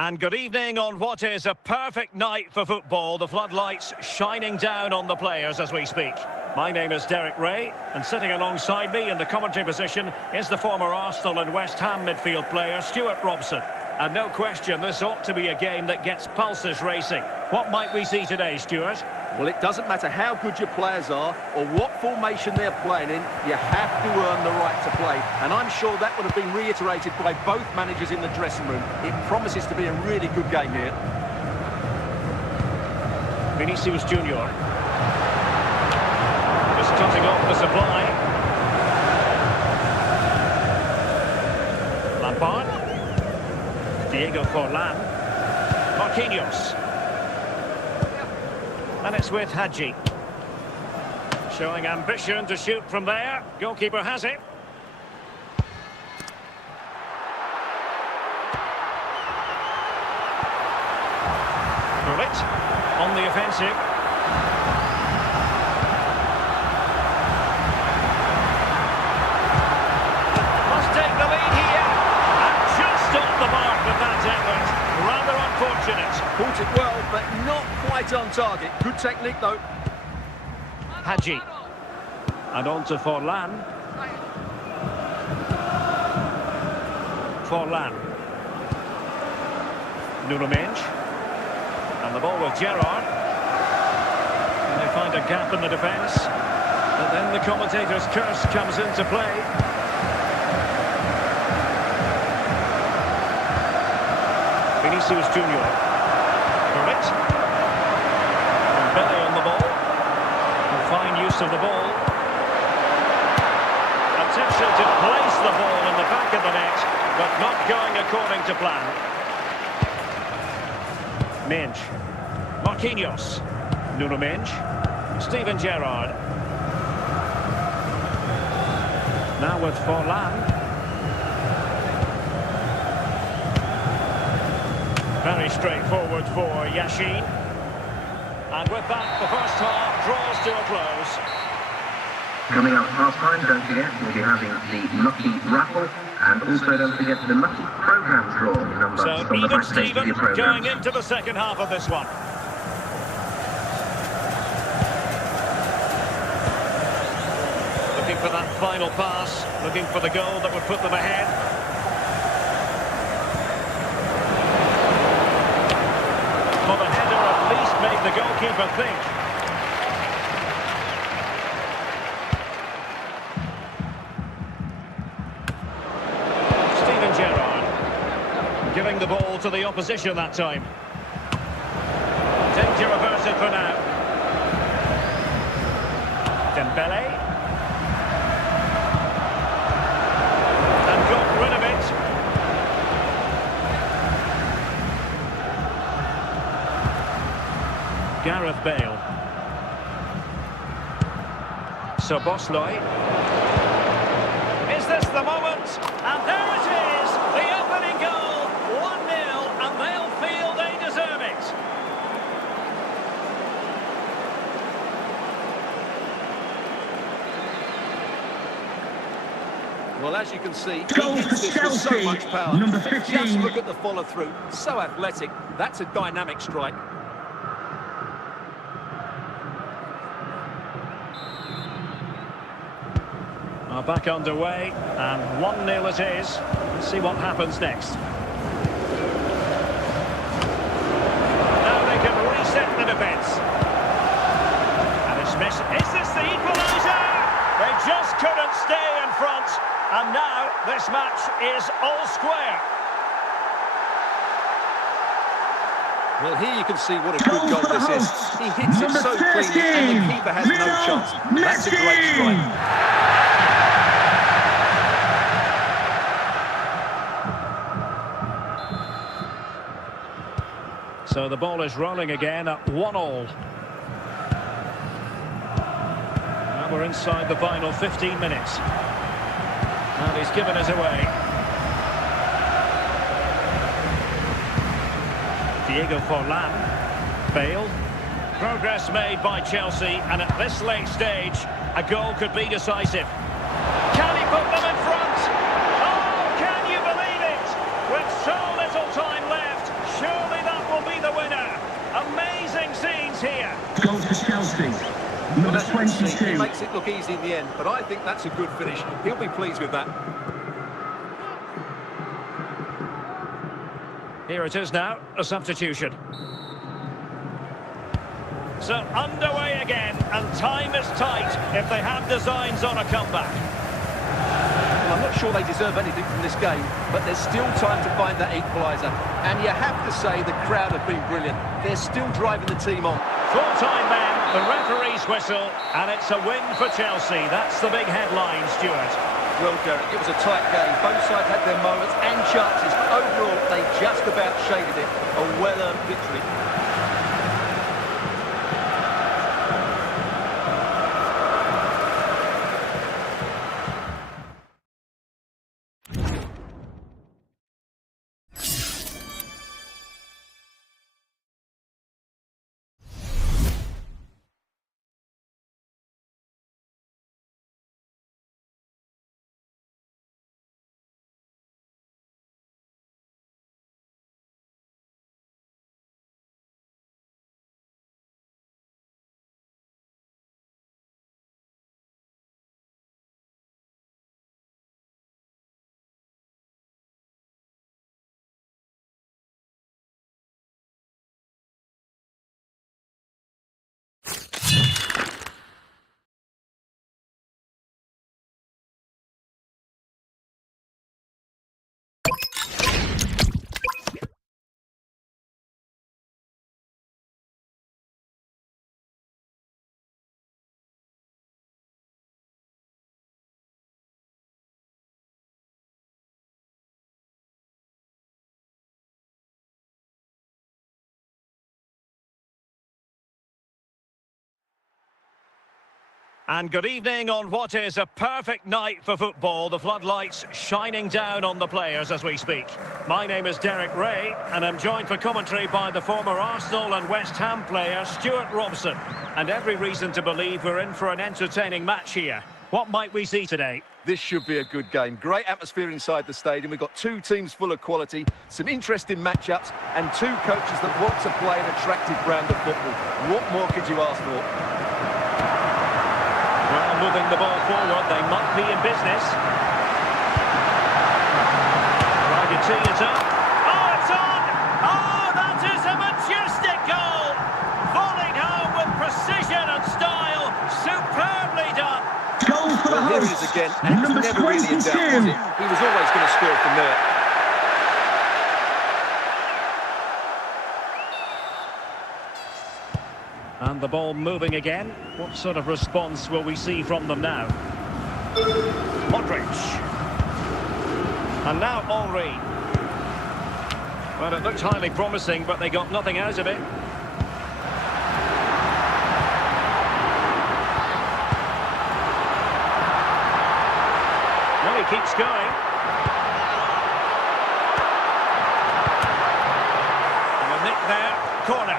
And good evening on what is a perfect night for football. The floodlights shining down on the players as we speak. My name is Derek Ray, and sitting alongside me in the commentary position is the former Arsenal and West Ham midfield player Stuart Robson. And no question, this ought to be a game that gets pulses racing. What might we see today, Stuart? Well, it doesn't matter how good your players are or what formation they're playing in, you have to earn the right to play. And I'm sure that would have been reiterated by both managers in the dressing room. It promises to be a really good game here. Vinicius Junior. Just cutting off the supply. Lampard. Diego Forlan. Marquinhos. And it's with Hadji. Showing ambition to shoot from there. Goalkeeper has it. Bullet on the offensive. Must take the lead here. And just off the mark with that effort. Rather unfortunate. Caught it well, but not quite on target. Good technique, though. Hadji. And on to Forlan. Forlan. Nuno Mendes. And the ball with Gerrard. And they find a gap in the defence. But then the commentator's curse comes into play. Vinicius Junior. Bullet. And Belly on the ball. And fine use of the ball. Attention to place the ball in the back of the net, but not going according to plan. Mendes. Marquinhos. Nuno Mendes. Steven Gerrard. Now with Forlan. Very straightforward for Yashin. And with that, the first half draws to a close. Coming up half time, don't forget, we'll be having the Lucky Raffle, and also don't forget the Lucky Programme draw number So from the even back page of Steven your programme. going into the second half of this one. Looking for that final pass, looking for the goal that would put them ahead. Well, the header at least made the goalkeeper think. Steven Gerrard giving the ball to the opposition that time. Danger averted for now. Dembele. And got rid of it. Gareth Bale. Szoboszlai. Is this the moment? And there it is! The opening goal! 1-0, and they'll feel they deserve it. Well, as you can see, Goal he for hits this with so Chelsea, much power. number 15. Just look at the follow-through. So athletic. That's a dynamic strike. Back underway, and 1-0 it is. Let's see what happens next. Now they can reset the defence. And it's missed. Is this the equaliser? They just couldn't stay in front. And now this match is all square. Well, here you can see what a good goal this is. He hits it so cleanly, and the keeper has no chance. That's a great strike. So the ball is rolling again at 1-1. Now we're inside the final 15 minutes. And he's given us away. Diego Forlan. Bale. Progress made by Chelsea, and at this late stage, a goal could be decisive. Can he put them in front? Oh, can you believe it? With so little time left, Well, as you can see, he makes it look easy in the end, but I think that's a good finish. He'll be pleased with that. Here it is now, a substitution. So underway again, and time is tight if they have designs on a comeback. Well, I'm not sure they deserve anything from this game, but there's still time to find that equaliser. And you have to say the crowd have been brilliant. They're still driving the team on. Full time then, the referee's whistle, and it's a win for Chelsea. That's the big headline, Stuart. Well, Derek, it was a tight game. Both sides had their moments and chances, but overall, they just about shaded it. A well-earned victory. And good evening on what is a perfect night for football. The floodlights shining down on the players as we speak. My name is Derek Ray, and I'm joined for commentary by the former Arsenal and West Ham player Stuart Robson. And every reason to believe we're in for an entertaining match here. What might we see today? This should be a good game. Great atmosphere inside the stadium. We've got two teams full of quality, some interesting matchups, and two coaches that want to play an attractive brand of football. What more could you ask for? Well, moving the ball forward, they might be in business. Trying to tee it up. Oh, it's on! Oh, that is a majestic goal! Volleyed home with precision and style. Superbly done. Well, here it is again, and it was never really in doubt, was it? He was always going to score from there. And the ball moving again. What sort of response will we see from them now? Modric. And now Henry. Well, it looked highly promising, but they got nothing out of it. Well, he keeps going. And a nick there, corner.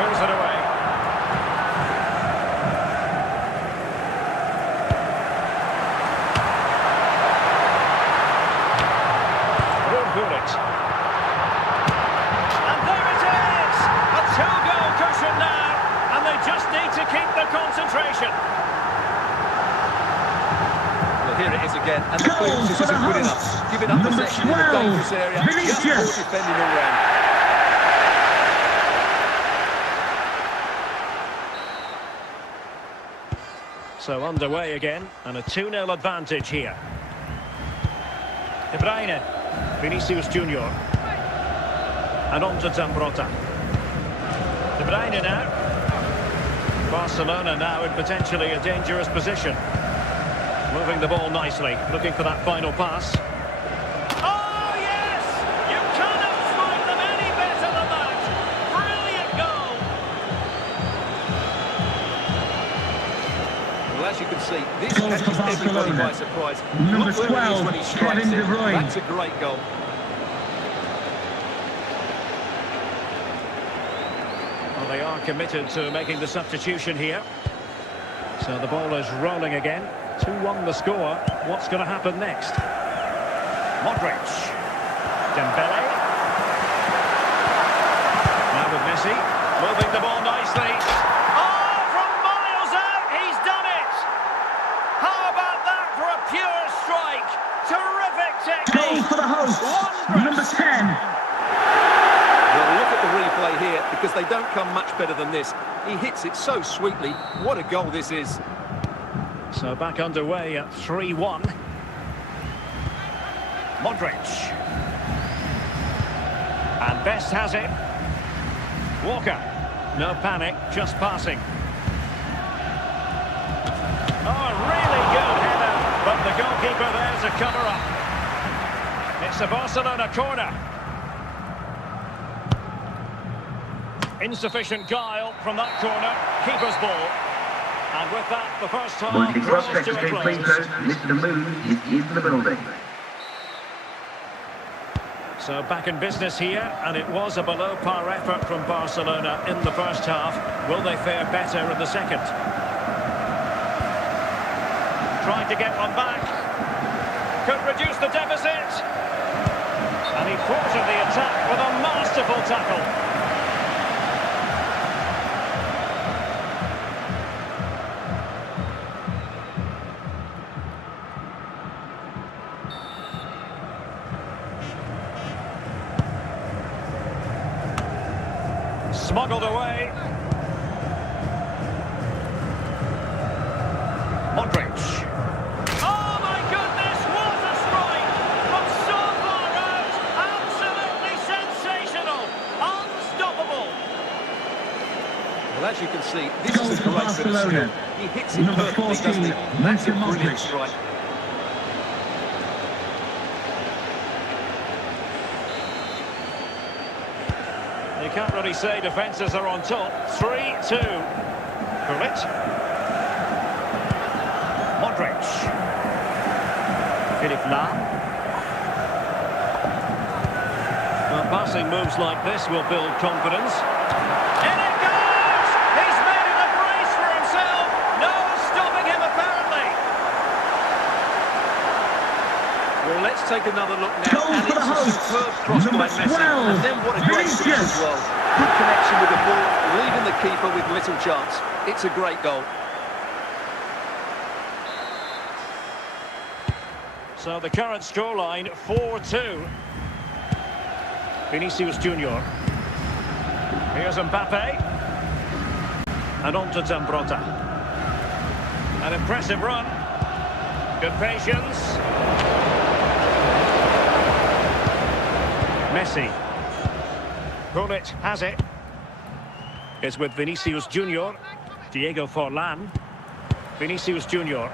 Throws it away. And there it is! A two-goal cushion now, and they just need to keep the concentration. Well, here it is again, and the clearance isn't good enough. Giving up possession in a dangerous area, just poor defending all round. So underway again, and a 2-0 advantage here. De Bruyne, Vinicius Junior, and on to Zambrotta. De Bruyne now. Barcelona now in potentially a dangerous position. Moving the ball nicely, looking for that final pass. Oh yes! You cannot find them any better than that! Brilliant goal! Well, as you can see, this catches everybody by surprise. Number 12, when he strikes it. That's a great goal. Well, they are committed to making the substitution here. So the ball is rolling again. 2-1 the score. What's going to happen next? Modric. Dembele. Now with Messi. Moving the ball nicely. Oh, from miles out, he's done it! How about that for a pure strike? Terrific technique. Goal for the hosts, number 10. Well, look at the replay here, because they don't come much better than this. He hits it so sweetly. What a goal this is. So back underway at 3-1. Modric. And Best has it. Walker. No panic, just passing. Oh, a really good header. But the goalkeeper there's a cover-up. It's a Barcelona corner. Insufficient guile from that corner. Keeper's ball. And with that, the first half Multi draws prospect to a against Day-2. close. Mr. Moon is in the building. So back in business here, and it was a below-par effort from Barcelona in the first half. Will they fare better in the second? Trying to get one back. Could reduce the deficit. And he thwarted the attack with a masterful tackle. Smuggled away. Modric. Oh my goodness, what a strike! From so far out, absolutely sensational, unstoppable. Well, as you can see, this Goal is a for great bit of skill. Barcelona. He hits it Number perfectly, 14, doesn't he? That's a Luka brilliant Modric. strike. You can't really say defences are on top. 3-2. Gullit. Modric. Philipp Lahm. Well, passing moves like this will build confidence. In it goes! He's made it a brace for himself. No stopping him, apparently. Well, let's take another look now. Goal And for the it's a hosts. superb cross by Number Messi. 12, And then what a great finish Vinicius. as well. Good connection with the ball, leaving the keeper with little chance. It's a great goal. So the current scoreline, 4-2. Vinicius Junior. Here's Mbappe. And on to Zambrotta. An impressive run. Good patience. Messi. Gullit has it. It's with Vinicius Junior. Diego Forlan. Vinicius Junior.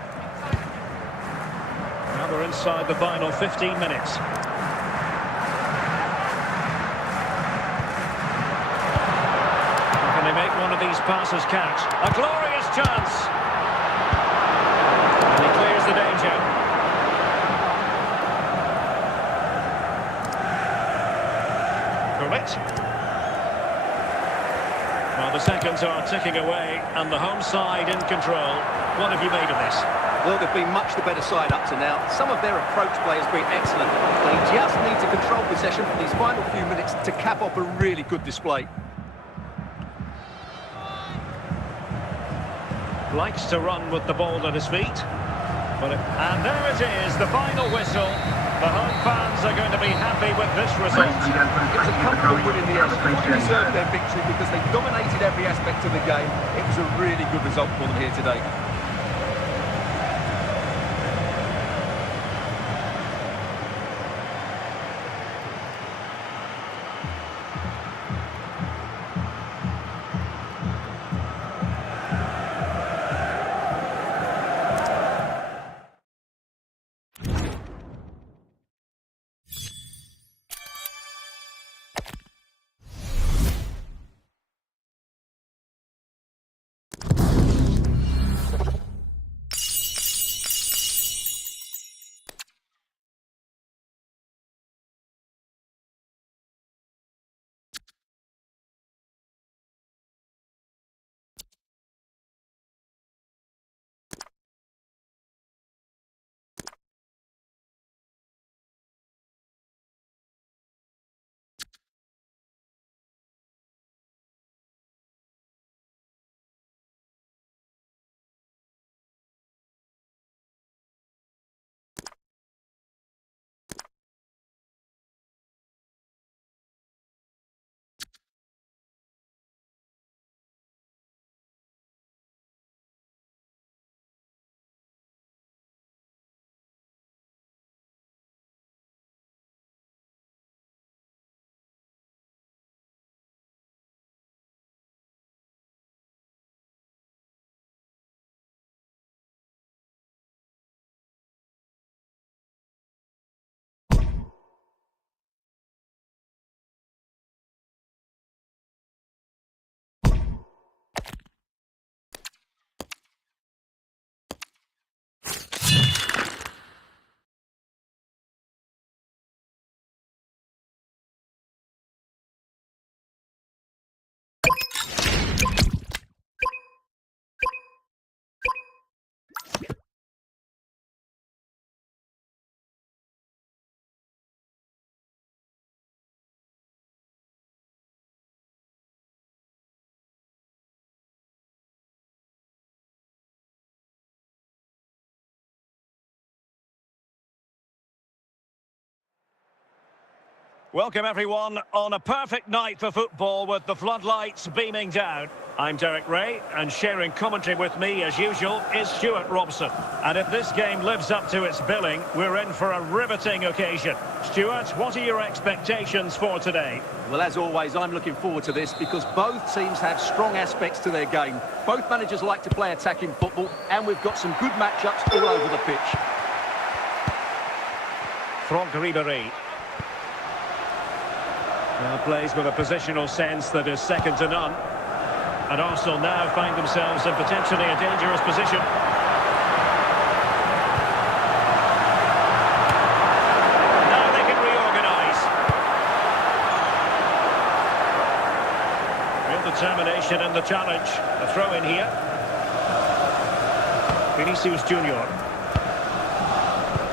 Now we're inside the final 15 minutes. Can they make one of these passes count? A glorious chance. And he clears the danger. Gullit. Well, the seconds are ticking away, and the home side in control. What have you made of this? Well, they've been much the better side up to now. Some of their approach play has been excellent. They just need to control possession for these final few minutes to cap off a really good display. Likes to run with the ball at his feet. And there it is, the final whistle. The home fans are going to be happy with this result. Ladies and gentlemen, It was a thank you for comfortable coming win in to the end. the They Space deserved Jam. their victory because they dominated every aspect of the game. It was a really good result for them here today. Welcome everyone on a perfect night for football with the floodlights beaming down. I'm Derek Ray, and sharing commentary with me as usual is Stuart Robson. And if this game lives up to its billing, we're in for a riveting occasion. Stuart, what are your expectations for today? Well, as always, I'm looking forward to this because both teams have strong aspects to their game. Both managers like to play attacking football, and we've got some good matchups all over the pitch. Franck Ribéry. Well, plays with a positional sense that is second to none. And Arsenal now find themselves in potentially a dangerous position. Now they can reorganise. Real determination in the challenge. A throw in here. Vinicius Junior.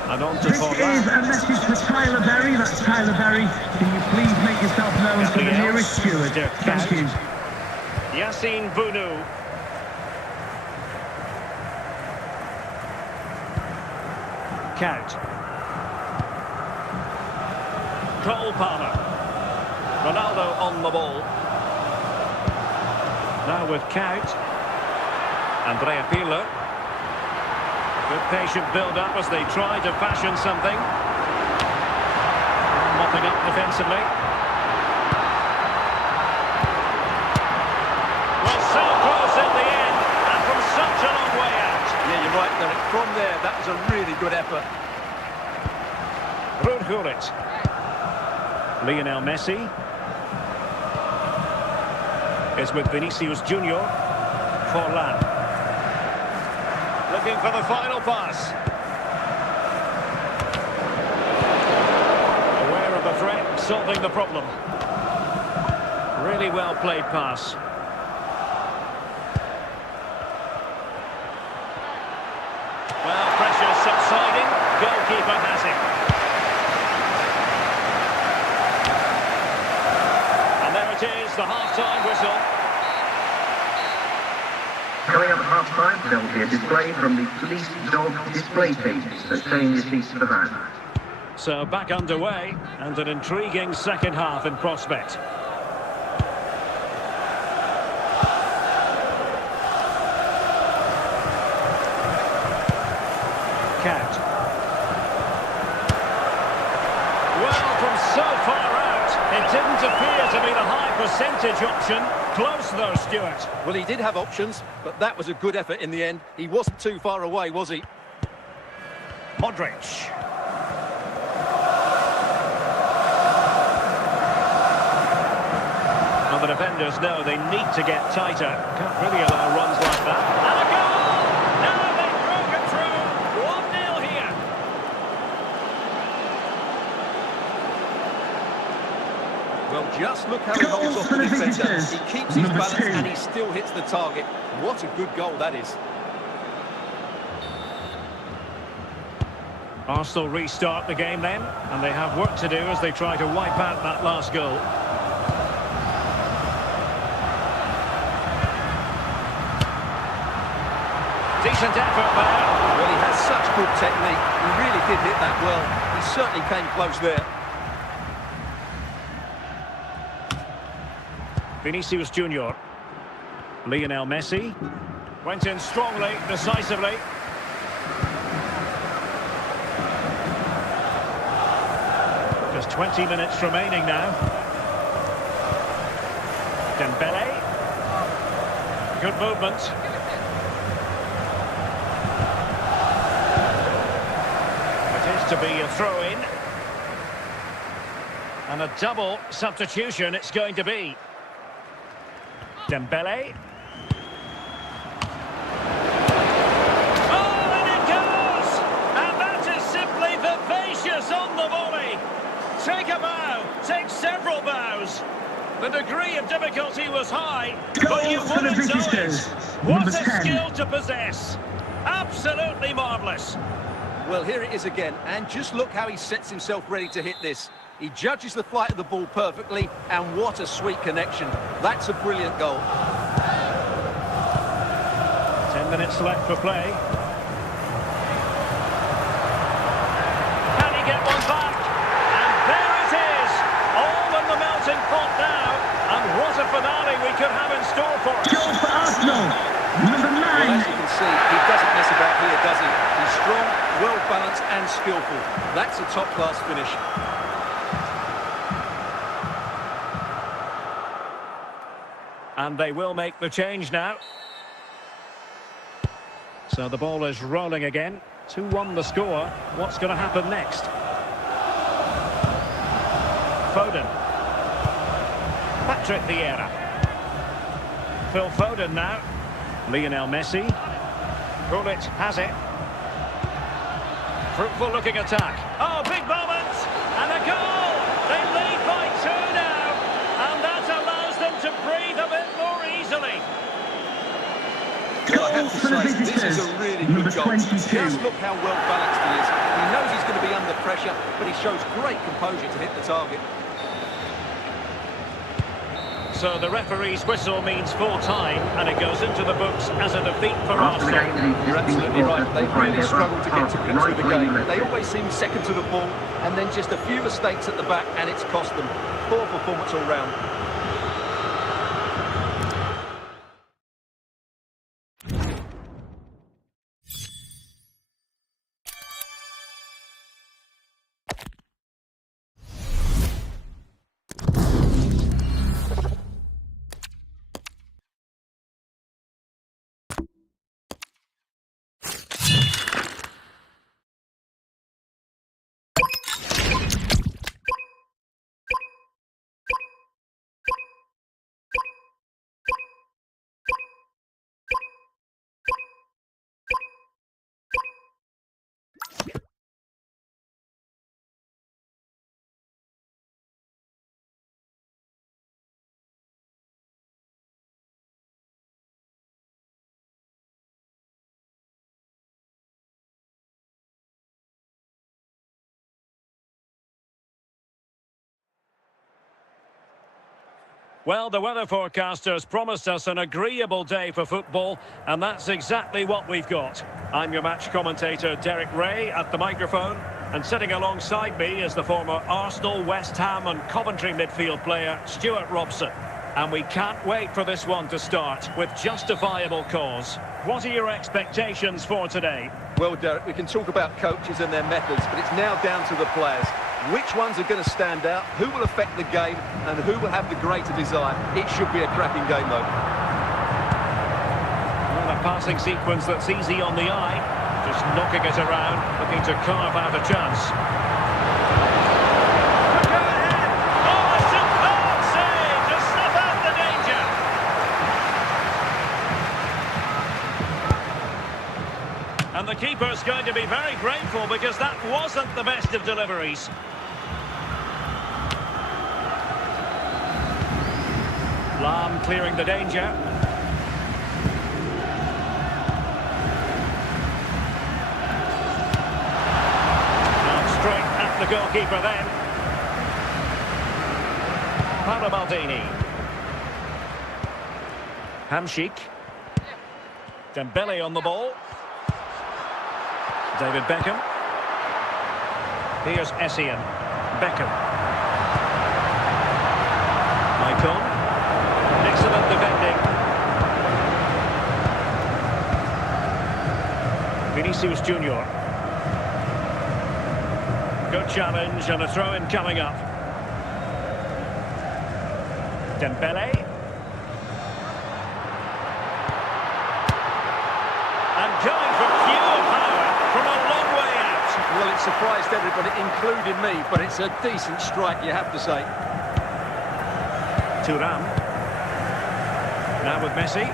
And on to This is a message for Tyler Berry. That's Tyler Berry. Can you please make yourself known to the nearest steward? Thank you. Yassine Bounou. Count. Cole Palmer. Ronaldo on the ball. Now with Count. Andrea Pirlo. Good patient build-up as they try to fashion something. Mopping up defensively. Well, so close at the end, and from such a long way out. Yeah, you're right, Derek. From there, that was a really good effort. Ruud Gullit. Lionel Messi. Is with Vinicius Junior. Forlan. Looking for the final pass. Aware of the threat, solving the problem. Really well played pass. Well, pressure subsiding. Goalkeeper has it. And there it is, the half-time whistle. Coming up at half-time, there will be a display from the police dog display team, so stay in your seats for that. So back underway, and an intriguing second half in prospect. Count. Well, from so far out, it didn't appear to be the high percentage option. Close though, Stuart. Well, he did have options, but that was a good effort in the end. He wasn't too far away, was he? Modric. Well, the defenders know they need to get tighter. Can't really allow runs like that. And a goal! Now they've broken through. 1-0 here. Well, just look how he holds off the defender. He keeps his balance and he still hits the target. What a good goal that is. Arsenal restart the game then, and they have work to do as they try to wipe out that last goal. Decent effort there. Well, he has such good technique. He really did hit that well. He certainly came close there. Vinicius Junior. Lionel Messi. Went in strongly, decisively. Just 20 minutes remaining now. Dembele. Good movement. It is to be a throw-in. And a double substitution it's going to be. Dembele. Oh, and it goes! And that is simply vivacious on the volley. Take a bow, take several bows. The degree of difficulty was high, but you wouldn't know it. What a skill to possess. Absolutely marvellous. Well, here it is again, and just look how he sets himself ready to hit this. He judges the flight of the ball perfectly, and what a sweet connection. That's a brilliant goal. 10 minutes left for play. Can he get one back? And there it is, finale we could have in store for us. Goal for Arsenal. Number 9. Well, as you can see, he doesn't mess about here, does he? He's strong, well-balanced and skillful. That's a top-class finish. And they will make the change now. So the ball is rolling again. 2-1 the score. What's going to happen next? Foden. Patrick Vieira. Phil Foden now. Lionel Messi. Gullit has it. Fruitful looking attack. Oh, big moment! And a goal! They lead by 2 now. And that allows them to breathe a bit more easily. Well, I have to say, this is a really good goal. Just look how well balanced he is. He knows he's going to be under pressure, but he shows great composure to hit the target. So the referee's whistle means full time, and it goes into the books as a defeat for Arsenal. You're absolutely right. They really struggled to get to grips with the game. They always seem second to the ball, and then just a few mistakes at the back, and it's cost them. Poor performance all round. Well, the weather forecasters promised us an agreeable day for football, and that's exactly what we've got. I'm your match commentator, Derek Ray, at the microphone, and sitting alongside me is the former Arsenal, West Ham and Coventry midfield player, Stuart Robson. And we can't wait for this one to start, with justifiable cause. What are your expectations for today? Well, Derek, we can talk about coaches and their methods, but it's now down to the players. Which ones are going to stand out, who will affect the game, and who will have the greater desire? It should be a cracking game, though. Well, a passing sequence that's easy on the eye. Just knocking it around, looking to carve out a chance. Could go ahead! Oh, a superb save to snuff out the danger! And the keeper's going to be very grateful because that wasn't the best of deliveries. Lam clearing the danger. Out straight at the goalkeeper then. Paolo Maldini. Hamsik. Dembele on the ball. David Beckham. Here's Essien. Beckham. Icon. Excellent defending. Vinicius Junior. Good challenge and a throw-in coming up. Dembele. And going for pure power from a long way out. Well, it surprised everybody, including me, but it's a decent strike, you have to say. Thuram. Now with Messi.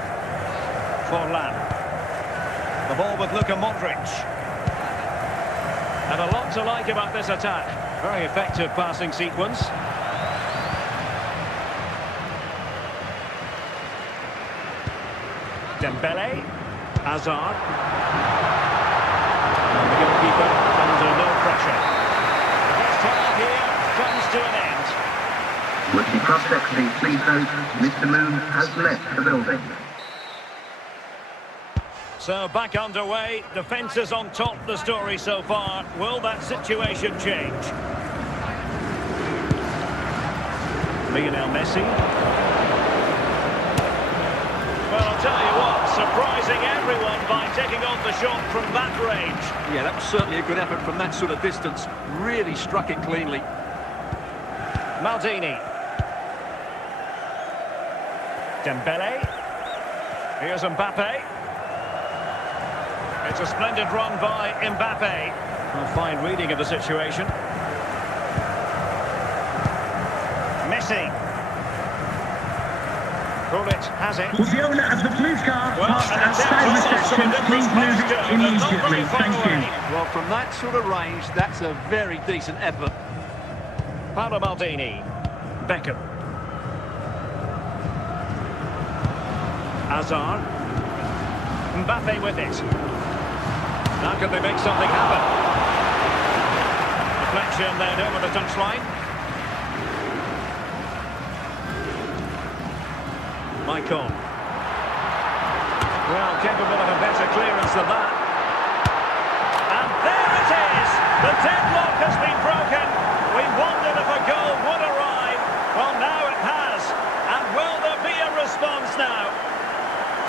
Forlan. The ball with Luka Modric. And a lot to like about this attack. Very effective passing sequence. Dembele. Hazard. And the goalkeeper under no pressure. The first half here comes to an end. With the prospect team, please note, Mr. Moon has left the building. So back underway, defences on top, the story so far. Will that situation change? Lionel Messi. Well, I'll tell you what, surprising everyone by taking on the shot from that range. Yeah, that was certainly a good effort from that sort of distance. Really struck it cleanly. Maldini. Dembele. Here's Mbappe. It's a splendid run by Mbappe. A fine reading of the situation. Messi. Bullet has it. Will the owner of the blue car Well, pass an outside attempt reception? from Please move it They're not immediately. very far Thank you. away. Well, from that sort of range, that's a very decent effort. Paolo Maldini. Beckham. Hazard. Mbappe with it. Now can they make something happen? Deflection then over the touchline. Michael. Well, capable of a better clearance than that. And there it is! The deadlock has been broken. We wondered if a goal would arrive. Well, now it has. And will there be a response now?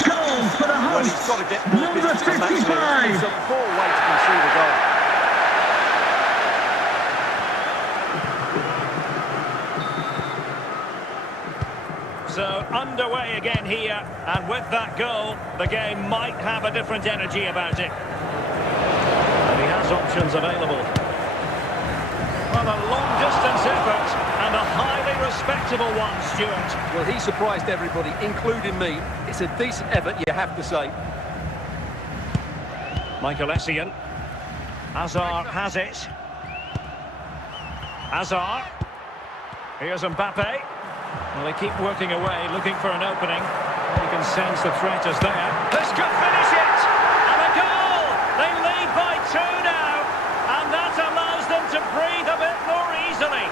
Goal for the Well, he's hosts. got to get more Number distance from that clearance. 55. It's a poor way to concede a goal. So underway again here, and with that goal, the game might have a different energy about it. And he has options available. Well, a long-distance effort, and a highly respectable one, Stuart. Well, he surprised everybody, including me. It's a decent effort, you have to say. Michael Essien. Hazard has it. Hazard. Here's Mbappe. Well, they keep working away, looking for an opening. You can sense the threat is there. This could finish it! And a goal! They lead by 2 now. And that allows them to breathe a bit more easily.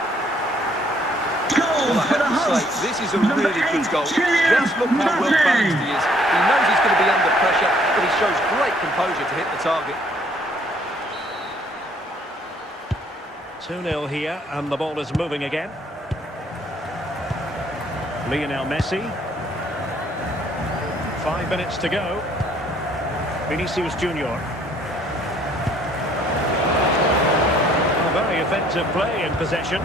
Goal Well, I for the have to say, hosts. this is a Number really good 8, goal. Kylian Just look how well Mbappe. balanced he is. He knows he's going to be under pressure, but he shows great composure to hit the target. 2-0 here, and the ball is moving again. Lionel Messi. 5 minutes to go. Vinicius Junior. A very effective play in possession.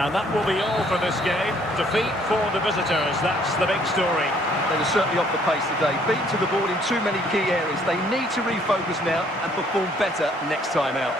And that will be all for this game. Defeat for the visitors, that's the big story. They were certainly off the pace today. Beat to the board in too many key areas. They need to refocus now and perform better next time out.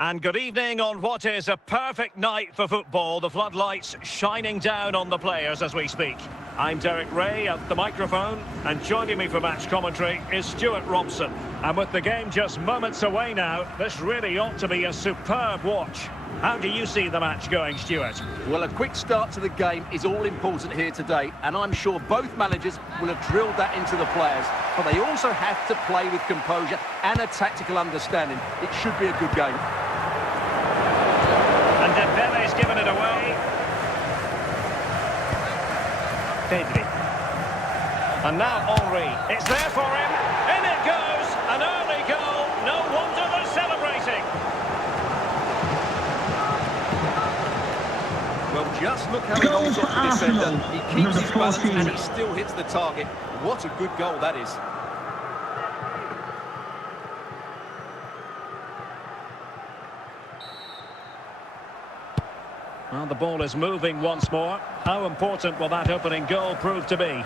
And good evening on what is a perfect night for football. The floodlights shining down on the players as we speak. I'm Derek Ray at the microphone, and joining me for match commentary is Stuart Robson. And with the game just moments away now, this really ought to be a superb watch. How do you see the match going, Stuart? Well, a quick start to the game is all important here today, and I'm sure both managers will have drilled that into the players, but they also have to play with composure and a tactical understanding. It should be a good game. And Dembele's given it away. Pedri. And now Henry. It's there for him. In it goes. An early goal. No wonder they're celebrating. Well, just look how he holds off the defender. He keeps Number his balance 14. and he still hits the target. What a good goal that is. Well, the ball is moving once more. How important will that opening goal prove to be?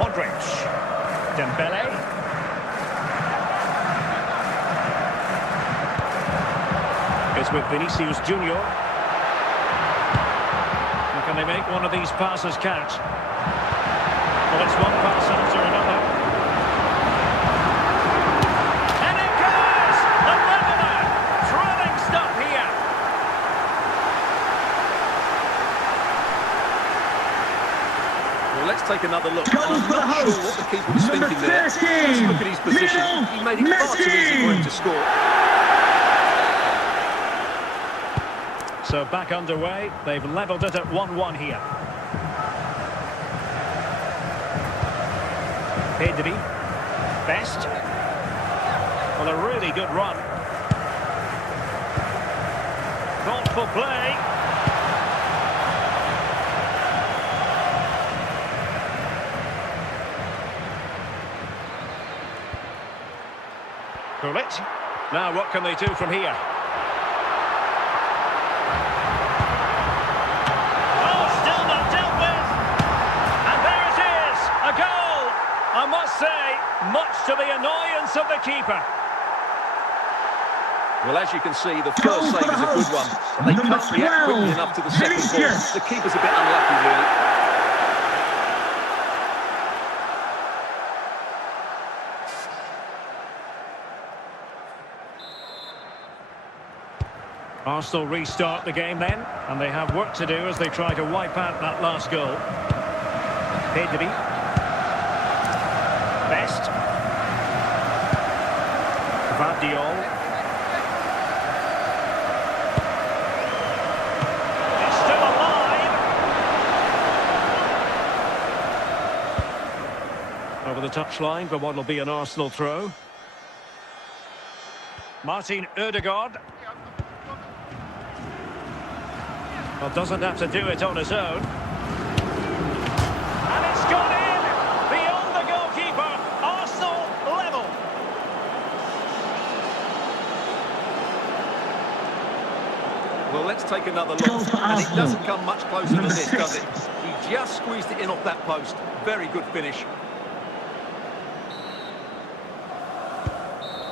Modric. Dembele. It's with Vinicius Junior. Can they make one of these passes count? Well, it's one pass after another. And it goes! A leveller! Thrilling stuff here. Well, let's take another look. Goal I'm for the not sure hosts. what the keeper was Number thinking there. 13. Let's look at his position. Middle. He made it far too easy for him to score. So back underway. They've levelled it at 1-1 here. Pedri. Best. Well, a really good run. Thoughtful play. Gullit. Now what can they do from here? Oh, still not dealt with. And there it is, a goal. I must say, much to the annoyance of the keeper. Well, as you can see, the Goal first for save the is a good one. hosts. They Number can't react quickly 12. enough to the second ball. Vinicius. The keeper's a bit unlucky, really. Arsenal restart the game then, and they have work to do as they try to wipe out that last goal. Pedri. Best. Vardiol. It's still alive. Over the touchline for what will be an Arsenal throw. Martin Ødegaard. Well, doesn't have to do it on his own. And it's gone in! Beyond the goalkeeper. Arsenal level. Well, let's take another look. Goal for And it Arsenal. doesn't come much closer than Number this, 6. does it? He just squeezed it in off that post. Very good finish.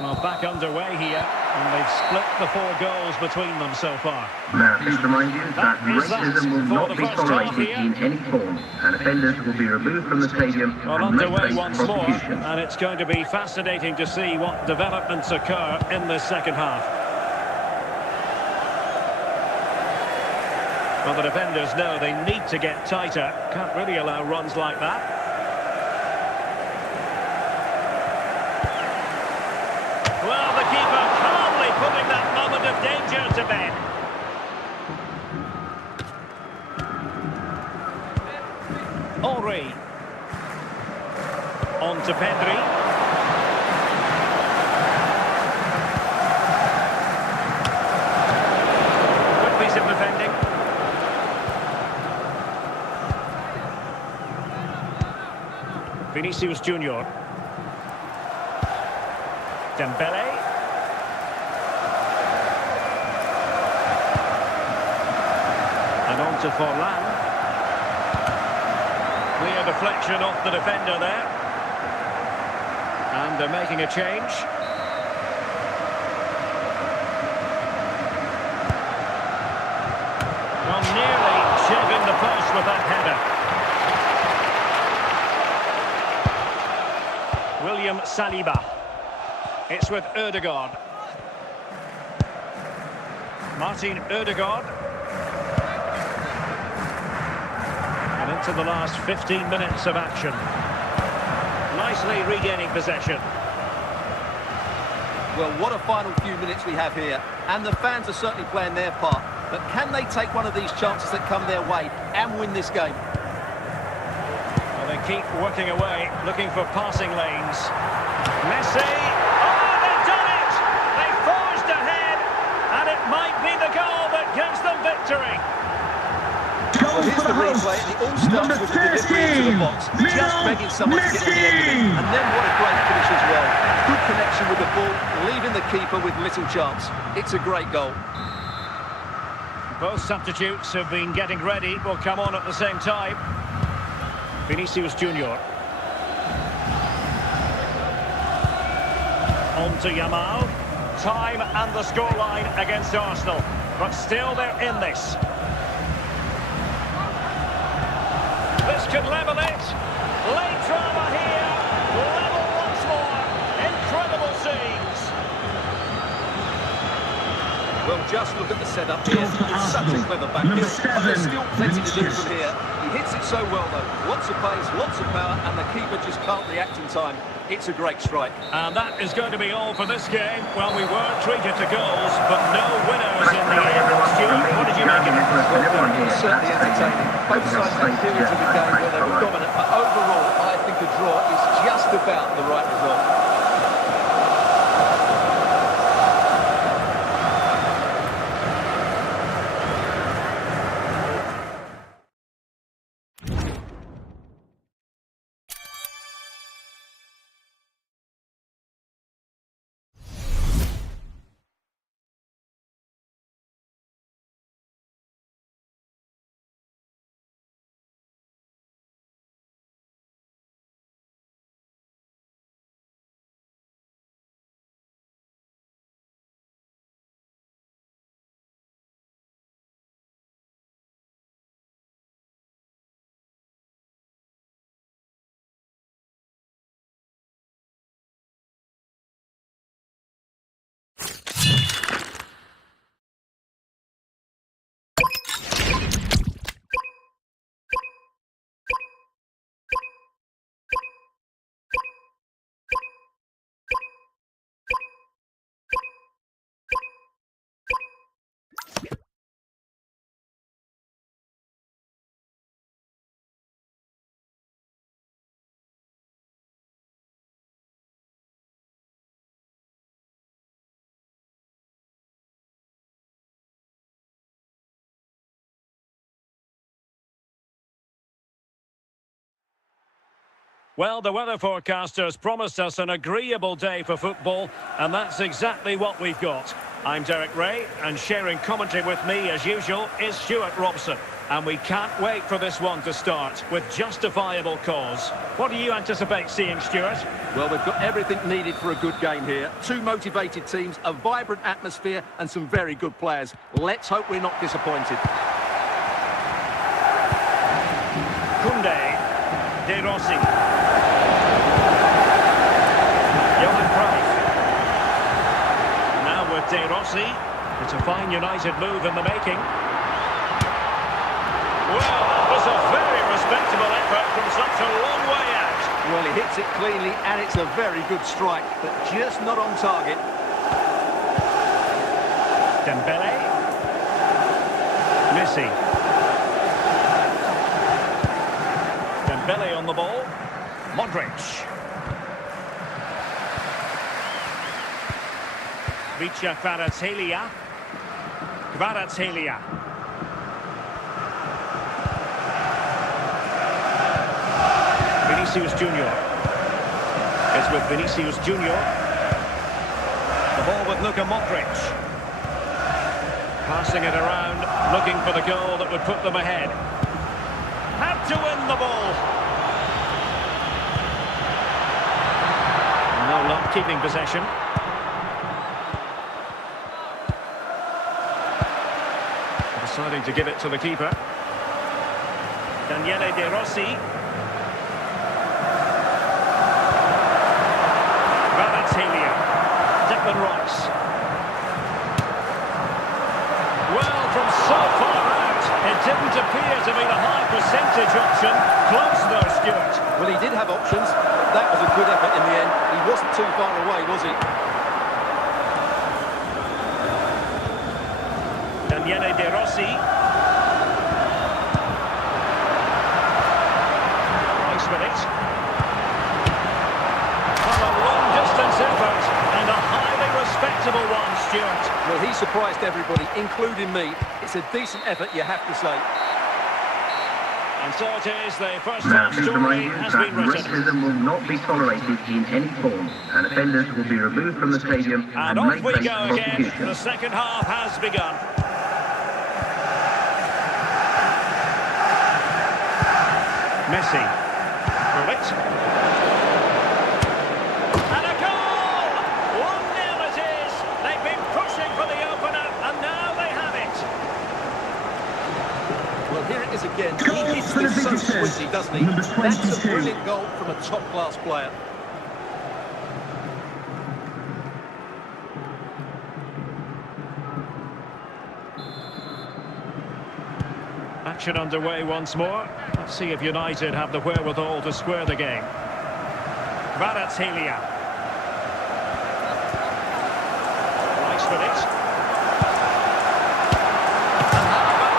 Well, back underway here, and they've split the 4 goals between them so far. Now, please remind you that is that racism will for not the be first half tolerated here. in any form, and offenders will be removed from the stadium Well, and may underway face once more, prosecution. and it's going to be fascinating to see what developments occur in this second half. Well, the defenders know they need to get tighter. Can't really allow runs like that. Well, the keeper calmly putting that moment of danger to bed. Henry. On to Pedri. Good piece of defending. Vinicius Junior. Dembele. And on to Forlan. Clear deflection off the defender there. And they're making a change. Well, nearly shaving the post with that header. William Saliba. It's with Ødegaard. Martin Ødegaard. And into the last 15 minutes of action. Nicely regaining possession. Well, what a final few minutes we have here. And the fans are certainly playing their part. But can they take one of these chances that come their way and win this game? Well, they keep working away, looking for passing lanes. Messi! Oh, they've done it! They forged ahead, and it might be the goal that gives them victory. Well, here's the replay, and it all starts with the delivery into the box. Just begging someone to get on the end of it. And then what a great finish as well. Good connection with the ball, leaving the keeper with little chance. It's a great goal. Both substitutes have been getting ready, will come on at the same time. Vinicius Junior. On to Yamal. Time and the scoreline against Arsenal. But still they're in this. This could level it. Late drama here. Level once more. Incredible scenes. Well, just look at the setup here. It's such a clever backfield. But there's still plenty to do from here. He hits it so well, though. Lots of pace, lots of power, and the keeper just can't react in time. It's a great strike. And that is going to be all for this game. Well, we were treated to goals, but no winners in the end. Stuart, what did you make of it? Well, it was certainly entertaining. Both sides had periods of the game where they were dominant, but overall, I think a draw is just about the right result. Well, the weather forecasters promised us an agreeable day for football, and that's exactly what we've got. I'm Derek Ray, and sharing commentary with me, as usual, is Stuart Robson. And we can't wait for this one to start, with justifiable cause. What do you anticipate seeing, Stuart? Well, we've got everything needed for a good game here. Two motivated teams, a vibrant atmosphere, and some very good players. Let's hope we're not disappointed. Koundé, De Rossi. De Rossi. It's a fine United move in the making. Well, that was a very respectable effort from such a long way out. Well, he hits it cleanly, and it's a very good strike, but just not on target. Dembele. Messi. Dembele on the ball. Modric. Vicha Kvaratskhelia. Vinicius Junior. It's with Vinicius Junior. The ball with Luka Modric. Passing it around, looking for the goal that would put them ahead. Had to win the ball. No luck keeping possession. Deciding to give it to the keeper. Daniele De Rossi. Kvaratskhelia. Declan Rice. Well, from so far out, it didn't appear to be the high percentage option. Close though, Stuart. Well, he did have options, but that was a good effort in the end. He wasn't too far away, was he? Daniele De Rossi. Nice with it. respectable one, Stuart. Well, he surprised everybody, including me. It's a decent effort, you have to say. And so it is, the first Now, half please story remind you has that been written. racism will not be tolerated in any form, and offenders will be removed from the stadium And and may off we face go again. prosecution. The second half has begun. Messi. Through it. And a goal! 1-0 it is. They've been pushing for the opener, and now they have it. Well, here it is again. Goal He hits for the this so visitors. sweetly, doesn't he? Number That's a 22. brilliant goal from a top-class player. Action underway once more. Let's see if United have the wherewithal to square the game. Kvaratskhelia. Nice with it.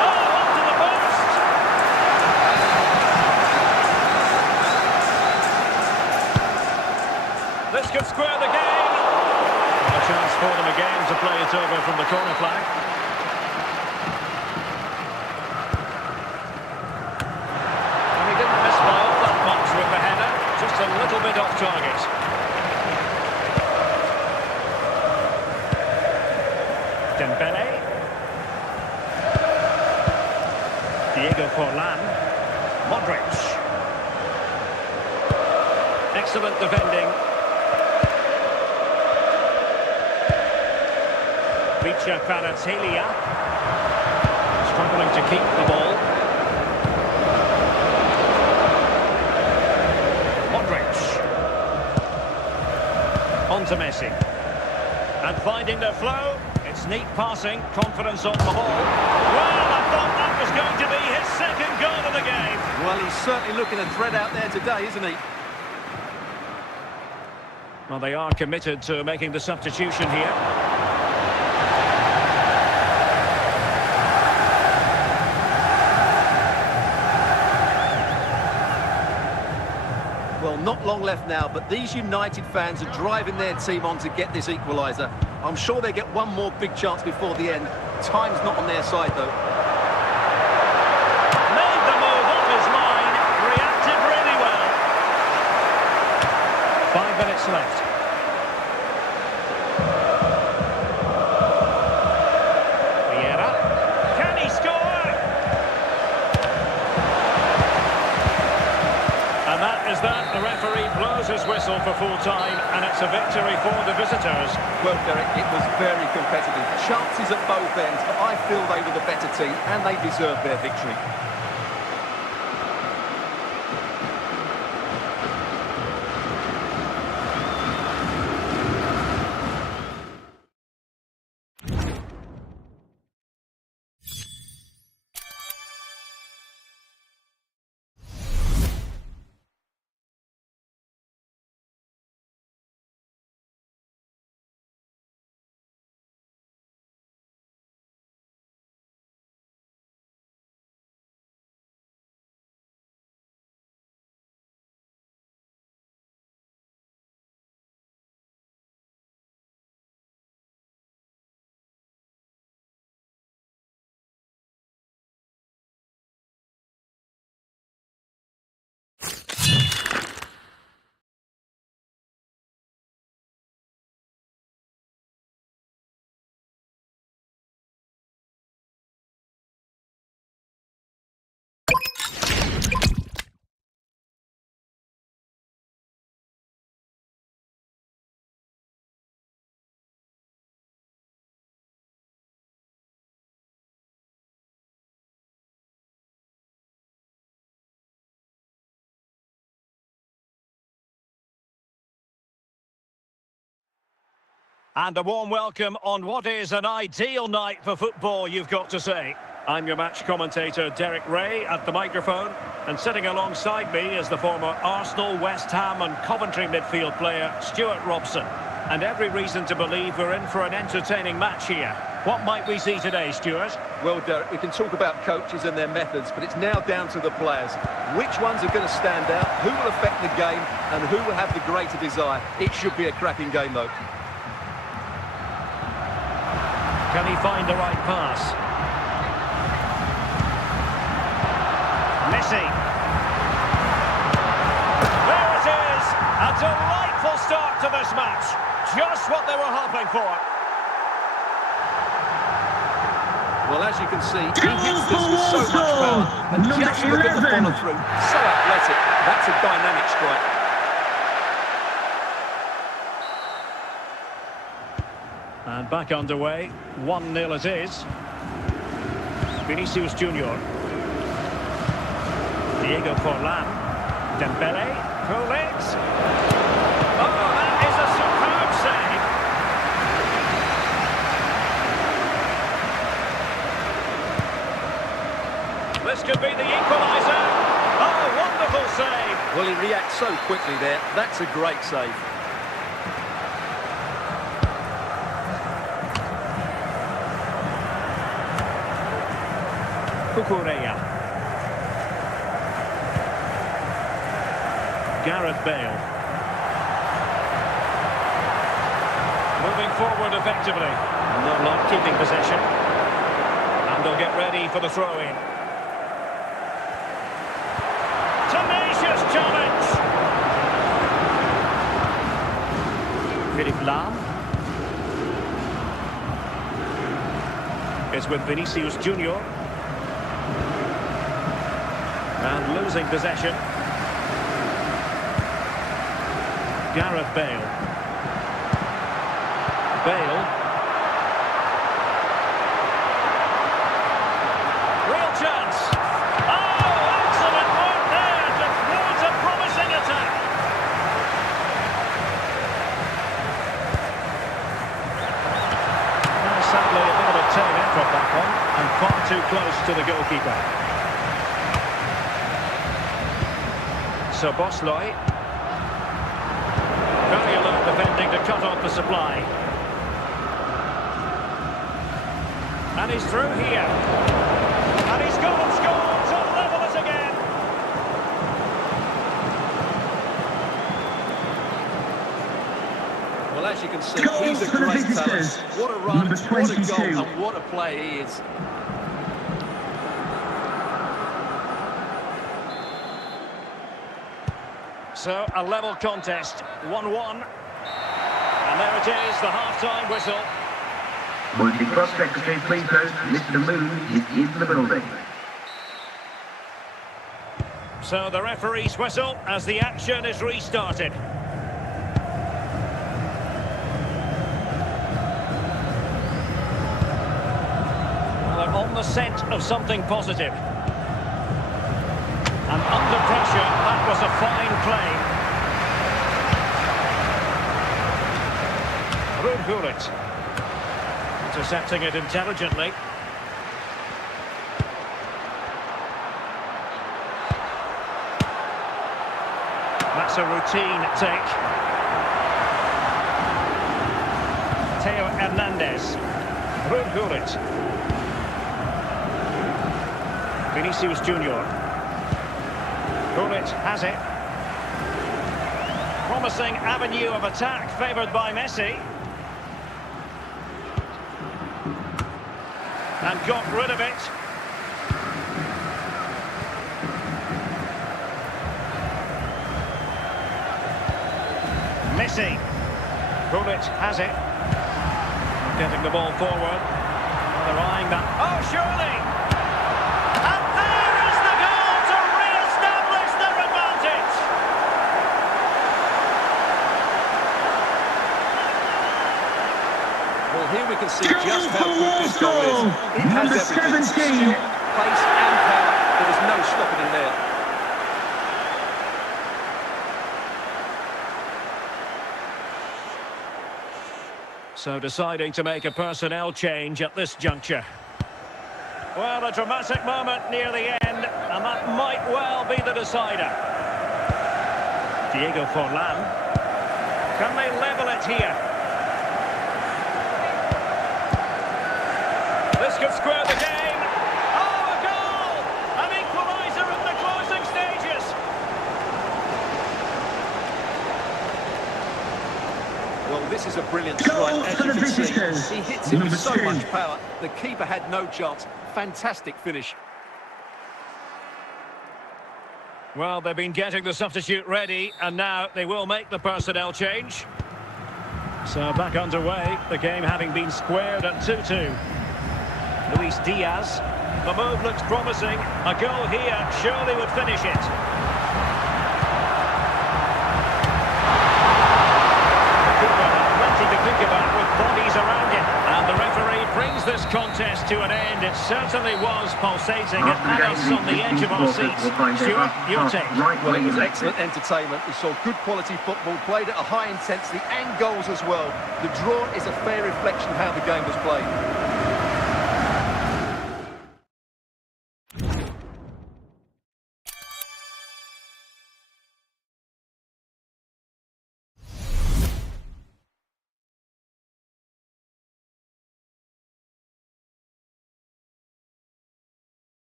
Oh, up to the post! This could square the game. A chance for them again to play it over from the corner flag. With the header, just a little bit off target. Dembele. Diego Forlan. Modric. Excellent defending. Kvaratskhelia. Struggling to keep the ball. On to Messi. And finding their flow. It's neat passing, confidence on the ball. Well, I thought that was going to be his second goal of the game. Well, he's certainly looking a threat out there today, isn't he? Well, they are committed to making the substitution here. Well, not long left now, but these United fans are driving their team on to get this equaliser. I'm sure they get one more big chance before the end. Time's not on their side, though. Made the move off his line, reacted really well. 5 minutes left. Vieira. Can he score? And that is that. The referee blows his whistle for full time, and it's a victory for the visitors. Well, Derek, it was very competitive. Chances at both ends, but I feel they were the better team, and they deserved their victory. And a warm welcome on what is an ideal night for football, you've got to say. I'm your match commentator, Derek Ray, at the microphone. And sitting alongside me is the former Arsenal, West Ham and Coventry midfield player, Stuart Robson. And every reason to believe we're in for an entertaining match here. What might we see today, Stuart? Well, Derek, we can talk about coaches and their methods, but it's now down to the players. Which ones are going to stand out, who will affect the game, and who will have the greater desire? It should be a cracking game, though. Can he find the right pass? Messi. There it is! A delightful start to this match. Just what they were hoping for. Well, as you can see, he hits this with so much power. And Number just look at the 11. follow-through. So athletic. That's a dynamic strike. And back underway. 1-0 it is. Vinicius Junior. Diego Forlan. Dembele. Gullit. Oh, that is a superb save. This could be the equaliser. Oh, wonderful save. Well, he reacts so quickly there. That's a great save. Cucurella. Gareth Bale. Moving forward effectively. No luck keeping possession. And they'll get ready for the throw-in. Tenacious challenge! Philippe Lahm. It's with Vinicius Junior. And losing possession. Gareth Bale. Bale. Real chance. Oh, excellent work there to thwart a promising attack. Well, sadly, a bit of a turn in from that one, and far too close to the goalkeeper. So Bosloy. Very alert defending to cut off the supply. And he's through here. And he's gone and scored to level it again. Well, as you can see, Goal he's a for the great visitors. talent. What a run, Number what a 22. goal, and what a play he is. So, a level contest, 1-1. And there it is, the half-time whistle. Would the cross secretary please note Mr. Moon is in the building. So, the referee's whistle as the action is restarted. Well, they're on the scent of something positive. And under pressure, that was a fine play. Ruud Gullit. Intercepting it intelligently. That's a routine take. Theo Hernandez. Ruud Gullit. Vinicius Junior. Gullit has it. Promising avenue of attack favoured by Messi. And got rid of it. Messi. Gullit has it. Getting the ball forward. They're eyeing that. Oh, surely! And there is the goal to re-establish their advantage! Well, here we can see just how good this goal is. It has Number everything. 17. Skill, pace and power. There was no stopping him there. So deciding to make a personnel change at this juncture. Well, a dramatic moment near the end, and that might well be the decider. Diego Forlan. Can they level it here? This could square the game. Oh, a goal! An equaliser in the closing stages. Well, this is was a brilliant Goal strike, as for you the can see. visitors. He hits it Number with so 2. much power. The keeper had no chance. Fantastic finish. Well, they've been getting the substitute ready, and now they will make the personnel change. So back underway, the game having been squared at 2-2. Luis Diaz. The move looks promising. A goal here surely would finish it. The keeper had plenty to think about with bodies around him. And the referee brings this contest to an end. It certainly was pulsating. It had us on the edge of our seats. Stuart, your take. Well, it was excellent entertainment. We saw good quality football, played at a high intensity and goals as well. The draw is a fair reflection of how the game was played.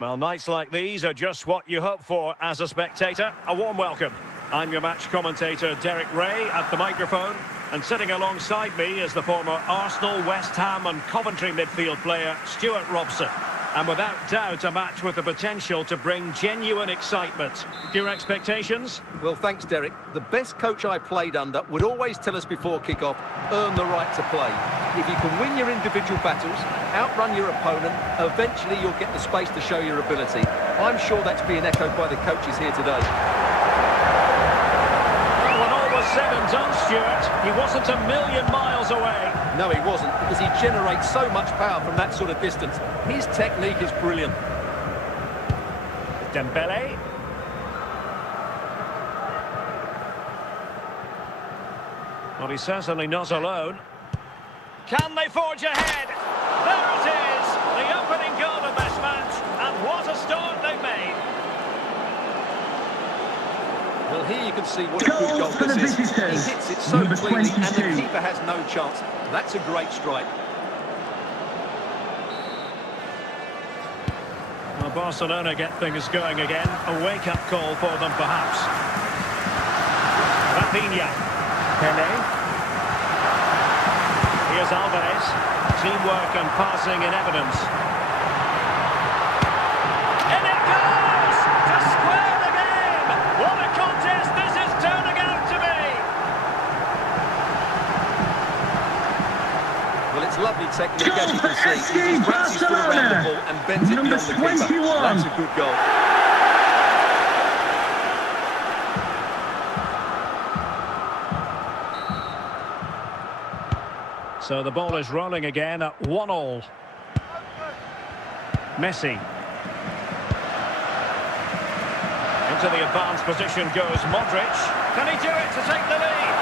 Well, nights like these are just what you hope for as a spectator. A warm welcome. I'm your match commentator, Derek Ray, at the microphone. And sitting alongside me is the former Arsenal, West Ham and Coventry midfield player, Stuart Robson. And without doubt, a match with the potential to bring genuine excitement. Your expectations? Well, thanks, Derek. The best coach I played under would always tell us before kick-off, earn the right to play. If you can win your individual battles, outrun your opponent, eventually you'll get the space to show your ability. I'm sure that's being echoed by the coaches here today. Well, when all was said and done, Stuart, he wasn't a million miles away. No, he wasn't, because he generates so much power from that sort of distance. His technique is brilliant. Dembele. Well, he's certainly not alone. Can they forge ahead? There it is! The opening goal of this match, and what a start they've made. Well, here you can see what a good goal for the this is. visitors. He hits it so Number cleanly, 22. and the keeper has no chance. That's a great strike. Well, Barcelona get things going again. A wake-up call for them, perhaps. Rafinha. Pele. Here's Alvarez. Teamwork and passing in evidence. In it goes! To square the game! What a contest this is turning out to be! Well, it's lovely technique, as you can see. He just wraps his foot around the ball and bends it beyond the keeper. 21. That's a good goal. So the ball is rolling again at 1-1. Messi. Into the advanced position goes Modric. Can he do it to take the lead?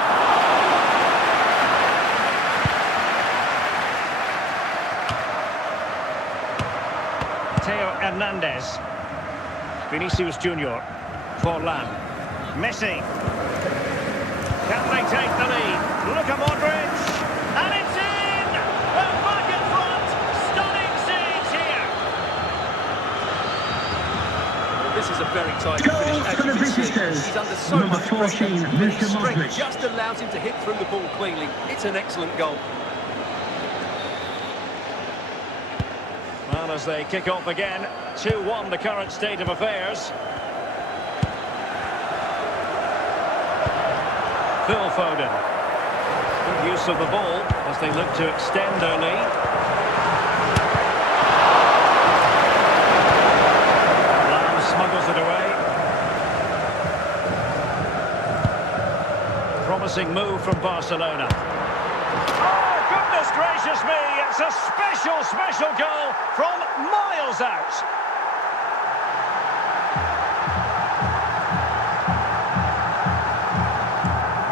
Theo Hernandez. Vinicius Junior. Forlan. Messi. Can they take the lead? Look at Modric. And it's in! They're back in front! Stunning scenes here! Well, this is a very tight Goal finish, as for you the can see. visitors. He's under so Number much pressure, 14, but Mr. his strength Modric. just allows him to hit through the ball cleanly. It's an excellent goal. Well, as they kick off again, 2-1 the current state of affairs. Phil Foden. Good use of the ball as they look to extend their lead. Lam smuggles it away. Promising move from Barcelona. Oh, goodness gracious me! It's a special goal from miles out.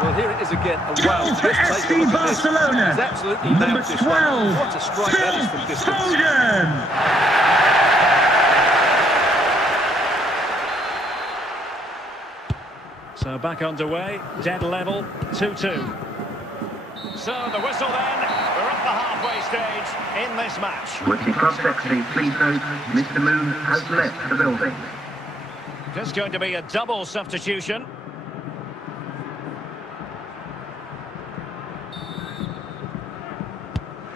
Well, here it is again. And wow, Goal just for take a FC look at this. Barcelona. He's absolutely Number nailed this 12, one. What a strike that is from Phil distance. Foden. So back underway, dead level, 2-2. So the whistle then, we're at the halfway stage in this match. Would the club secretary please note Mr. Moon has left the building. Just going to be a double substitution.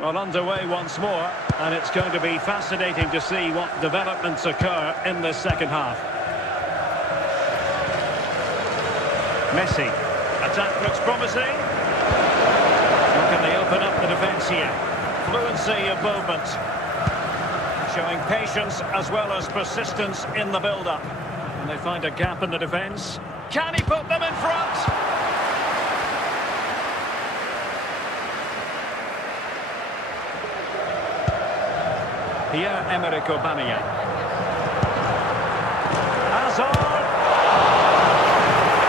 Well, underway once more, and it's going to be fascinating to see what developments occur in this second half. Messi. Attack looks promising. How can they open up the defence here? Fluency of movement. Showing patience as well as persistence in the build-up. And they find a gap in the defence. Can he put them in front? Pierre-Emerick Aubameyang. Hazard.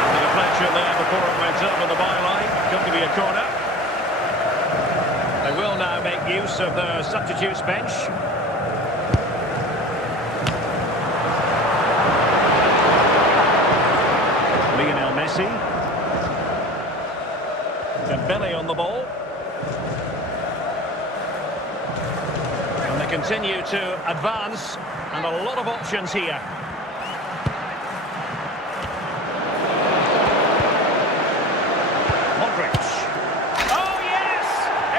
And the deflection there before it went over the byline. Going to be a corner. They will now make use of their substitutes bench. Lionel Messi. Dembele on the ball. And they continue to advance, and a lot of options here. Modric. Oh yes!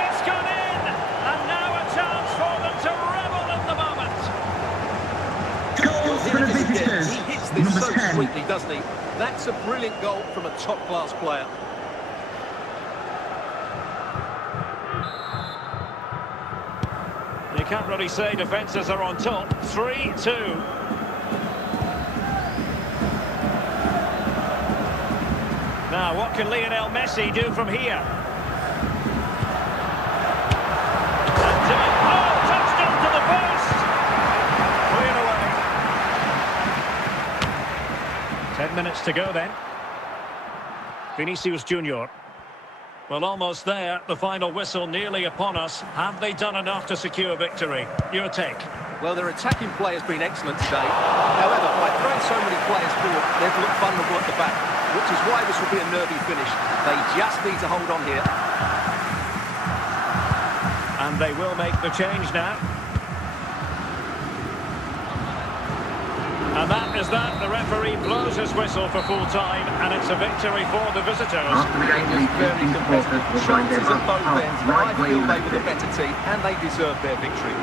It's gone in! And now a chance for them to revel in the moment. Goal for the visitors. He hits this Number so 10. sweetly, doesn't he? That's a brilliant goal from a top-class player. You can't really say defences are on top. 3-2. Now, what can Lionel Messi do from here? Oh, touchdown to the post! Cleared away. 10 minutes to go then. Vinicius Junior. Well, almost there. The final whistle nearly upon us. Have they done enough to secure victory? Your take? Well, their attacking play has been excellent today. However, by throwing so many players forward, they've looked vulnerable at the back, which is why this will be a nervy finish. They just need to hold on here. And they will make the change now. And that is that. The referee blows his whistle for full time, and it's a victory for the visitors. After the game, the Very visiting supporters competitive. will find their Chances at bus both ends. parked I right where feel you they left were the it. better team, and they deserve their victory.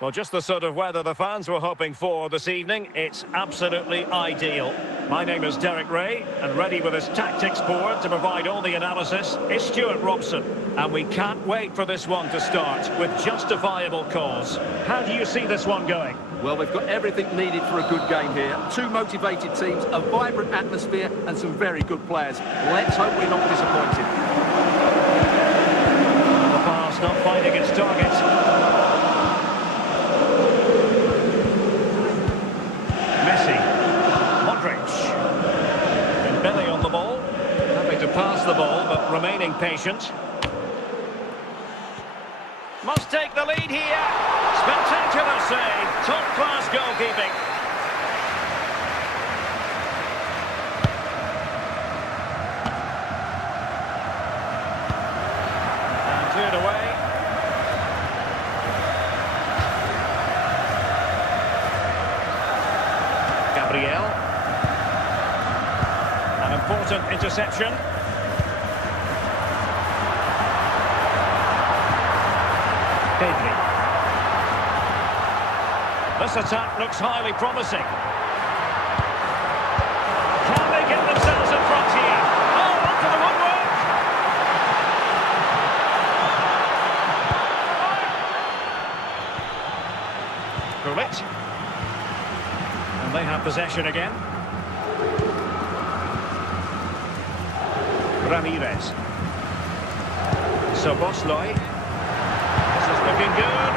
Well, just the sort of weather the fans were hoping for this evening. It's absolutely ideal. My name is Derek Ray, and ready with his tactics board to provide all the analysis is Stuart Robson. And we can't wait for this one to start with justifiable cause. How do you see this one going? Well, we've got everything needed for a good game here. Two motivated teams, a vibrant atmosphere, and some very good players. Let's hope we're not disappointed. The pass not finding its target. Dembele on the ball, happy to pass the ball but remaining patient. Must take the lead here. Spectacular save, top class goalkeeping. And cleared away. Gabriel. Important interception. Pedri. This attack looks highly promising. Can they get themselves in front here? Oh, onto the woodwork! Gullit. And they have possession again. Ramirez. Soboslai. This is looking good.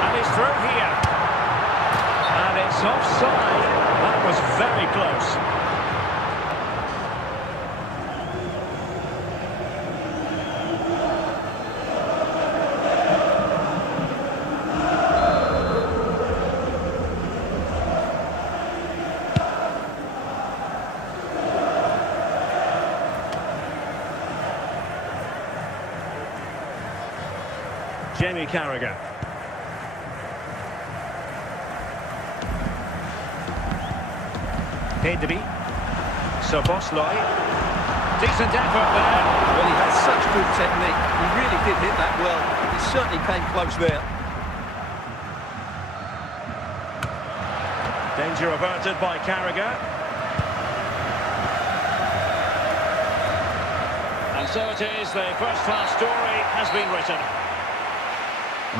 And he's through here. And it's offside. That was very close. Jamie Carragher. Pedri. Soboslai. Decent effort there. Well, he has such good technique. He really did hit that well. He certainly came close there. Danger averted by Carragher. And so it is, the first-class story has been written.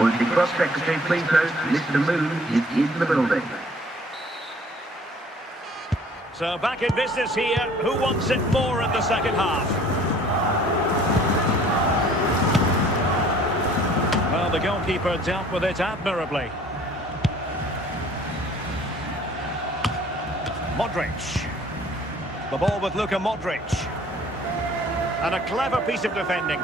Would the cross secretary please note Mr. Moon is in the building. So back in business here. Who wants it more in the second half? Well, the goalkeeper dealt with it admirably. Modric. The ball with Luka Modric. And a clever piece of defending.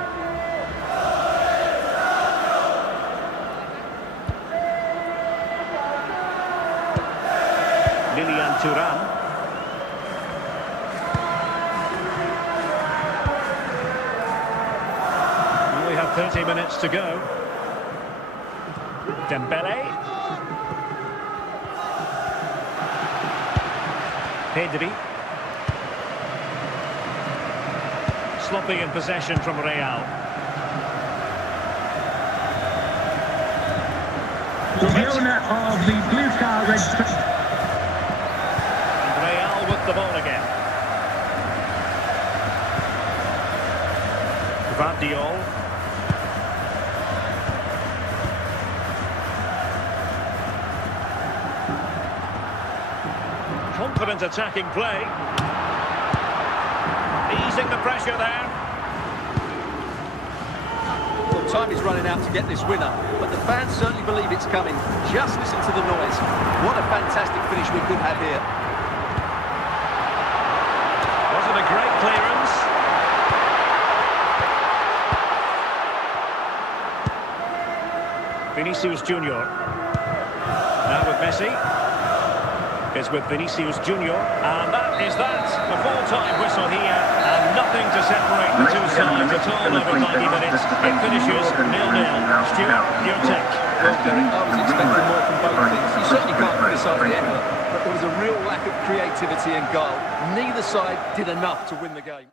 Lilian Thuram. We have 30 minutes to go. Dembele. Pedri. Sloppy in possession from Real. The owner of the blue car red. The ball again. Vardiol. Confident attacking play. Easing the pressure there. Well, time is running out to get this winner, but the fans certainly believe it's coming. Just listen to the noise. What a fantastic finish we could have here. A great clearance. Vinicius Junior. Now with Messi. It's with Vinicius Junior. And that is that. The full-time whistle here. And nothing to separate the two sides at all over 90 minutes. It finishes 0-0. Stuart, your take. Well, Derek, I was expecting more from both teams. You certainly can't criticise the effort, but there was a real lack of creativity and goal. Neither side did enough to win the game.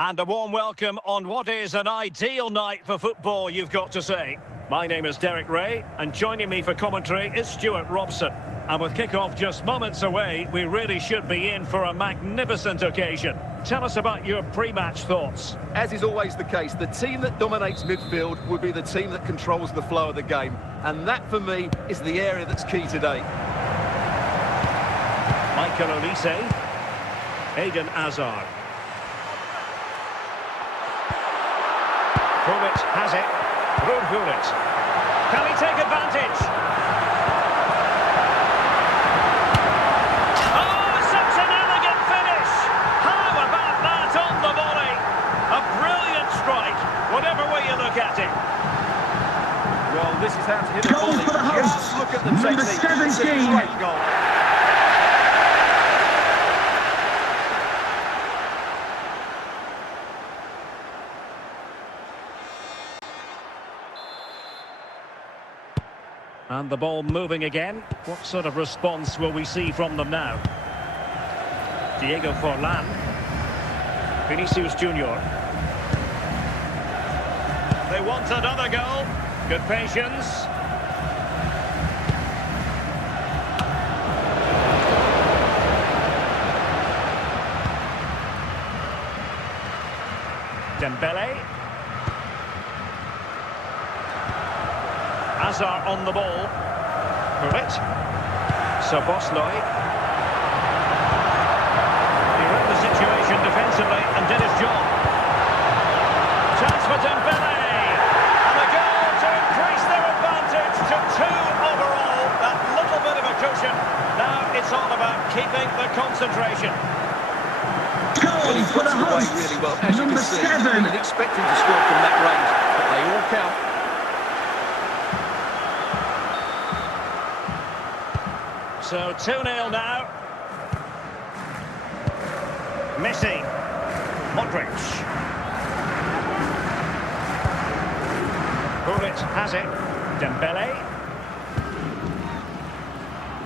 And a warm welcome on what is an ideal night for football, you've got to say. My name is Derek Ray, and joining me for commentary is Stuart Robson. And with kick-off just moments away, we really should be in for a magnificent occasion. Tell us about your pre-match thoughts. As is always the case, the team that dominates midfield will be the team that controls the flow of the game. And that, for me, is the area that's key today. Michael Olise, Eden Hazard. Gullit has it. Gullit. Can he take advantage? Oh, such an elegant finish! How about that on the volley? A brilliant strike, whatever way you look at it. Well, this is how to hit a Goal volley. for the hosts. Just look at the Number technique. It's a 17. great goal. And the ball moving again. What sort of response will we see from them now? Diego Forlan. Vinicius Junior. They want another goal. Good patience. Dembele. Hazard on the ball. Gullit. Szoboszlai. He read the situation defensively and did his job. Chance for Dembele. And a goal to increase their advantage to 2 overall. That little bit of a cushion. Now it's all about keeping the concentration. Goal for the Away hosts. really well, as you Number can see. 7. Didn't expect him to score from that range, but they all count. So 2-0 now. Messi. Modric. Gullit has it. Dembele.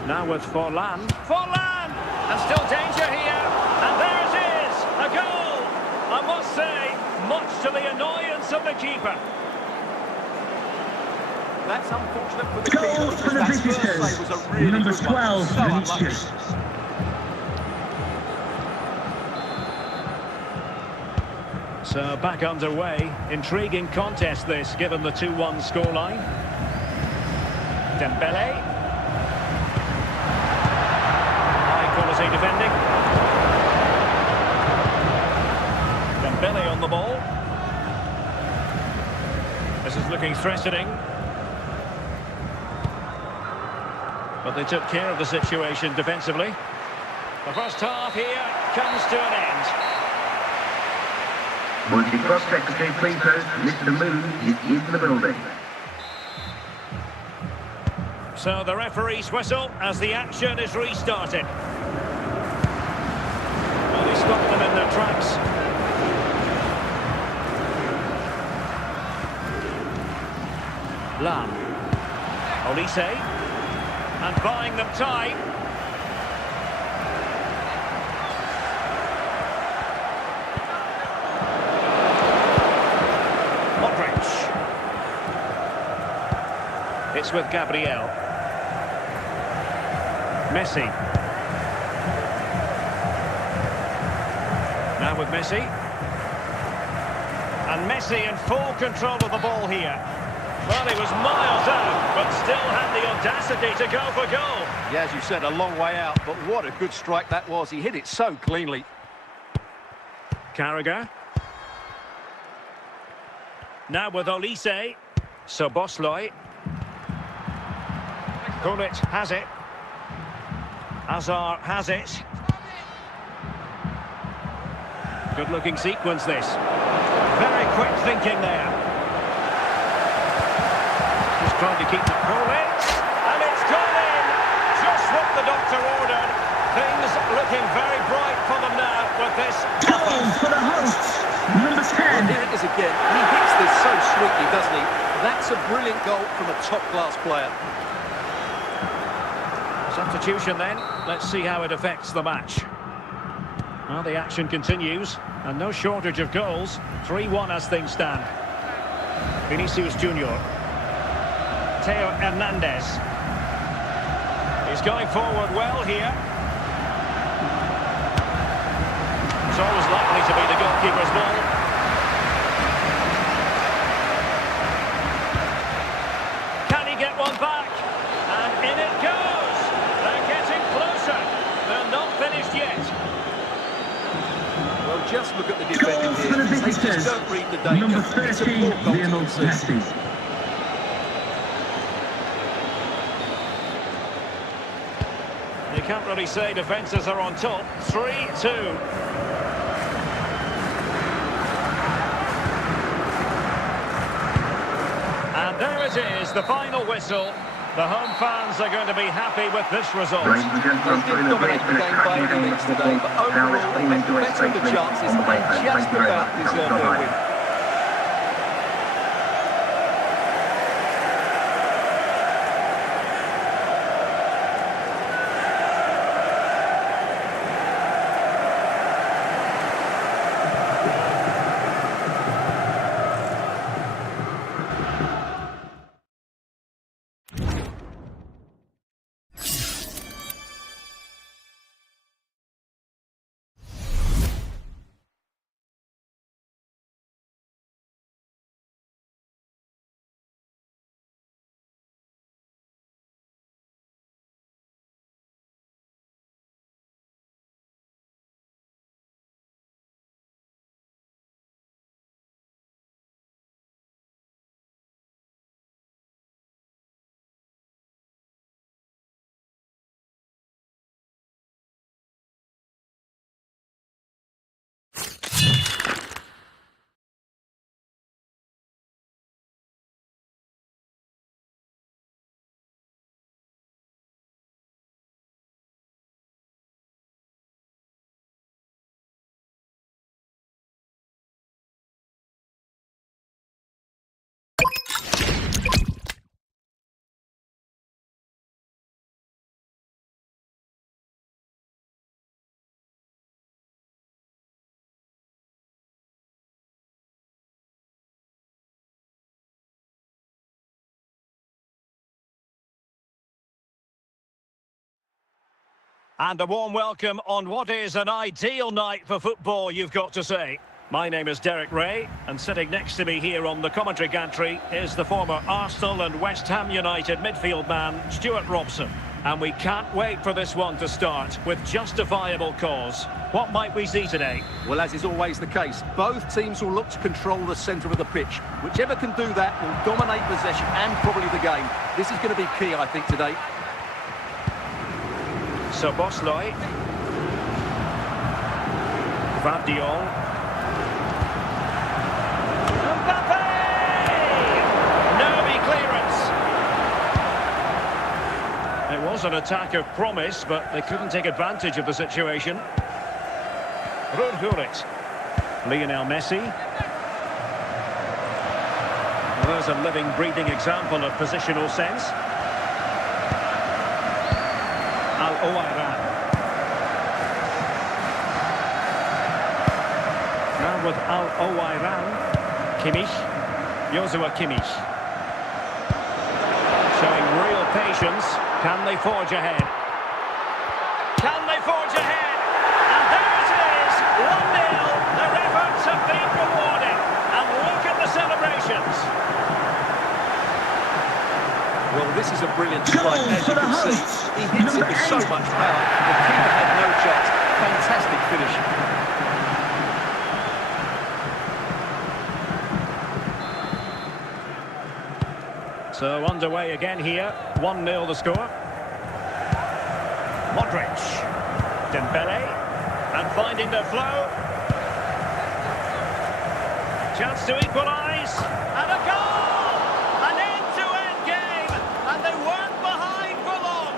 Now with Forlan. Forlan! And still danger here. And there it is! A goal! I must say, much to the annoyance of the keeper. That's unfortunate for the Goal keeper, for the because that first visitors. save was a really Number good one. 12, So unlucky. Vinicius. So back underway. Intriguing contest this, given the 2-1 scoreline. Dembele. High quality defending. Dembele on the ball. This is looking threatening. But they took care of the situation defensively. The first half here comes to an end. Would the cross secretary please note Mr. Moon is in the building. So the referee's whistle as the action is restarted. Well, he stopped them in their tracks. Lam. Olise. And buying them time. Modric. It's with Gabriel. Messi. Now with Messi. And Messi in full control of the ball here. Well, he was miles out, but still had the audacity to go for goal. Yeah, as you said, a long way out, but what a good strike that was. He hit it so cleanly. Carragher. Now with Olise. Szoboszlai. Gullit has it. Hazard has it. Good-looking sequence, this. Very quick thinking there. Just trying to keep the Gullit. And it's gone in! Just what the doctor ordered. Things looking very bright for them now with this. Goal for the hosts. Number 10. Well, here it is again. He hits this so sweetly, doesn't he? That's a brilliant goal from a top-class player. Substitution then. Let's see how it affects the match. Well, the action continues, and no shortage of goals. 3-1 as things stand. Vinicius Junior. Theo Hernandez. He's going forward well here. It's always likely to be the goalkeeper's ball. Can he get one back? And in it goes. They're getting closer. They're not finished yet. Well, just look at the defending Goal for the here. They visitors. just don't read the danger. Number It's a 30, poor goal to Lionel concede. Messi. You can't really say defences are on top. 3-2. And there it is, the final whistle. The home fans are going to be happy with this result. Ladies and gentlemen, They didn't dominate the game by any means today, but overall they had better of the chances and just about deserved their win. And a warm welcome on what is an ideal night for football, you've got to say. My name is Derek Ray, and sitting next to me here on the commentary gantry is the former Arsenal and West Ham United midfield man, Stuart Robson. And we can't wait for this one to start with justifiable cause. What might we see today? Well, as is always the case, both teams will look to control the centre of the pitch. Whichever can do that will dominate possession and probably the game. This is going to be key, I think, today. So Bosloy. Vardiol. Mbappe! Nervy clearance. It was an attack of promise, but they couldn't take advantage of the situation. Rudhurit. Lionel Messi. Well, there's a living, breathing example of positional sense. Al-Owairan. Now with Al-Owairan. Kimmich. Joshua Kimmich. Showing real patience. Can they forge ahead? Can they forge ahead? And there it is. 1-0. Their efforts have been rewarded. And look at the celebrations. Well, this is a brilliant strike, as you can see. He hits it with so much power. The keeper had no chance. Fantastic finish. So underway again here. 1-0 the score. Modric. Dembele. And finding their flow. Chance to equalise. And a goal! An end-to-end game. And they weren't behind for long.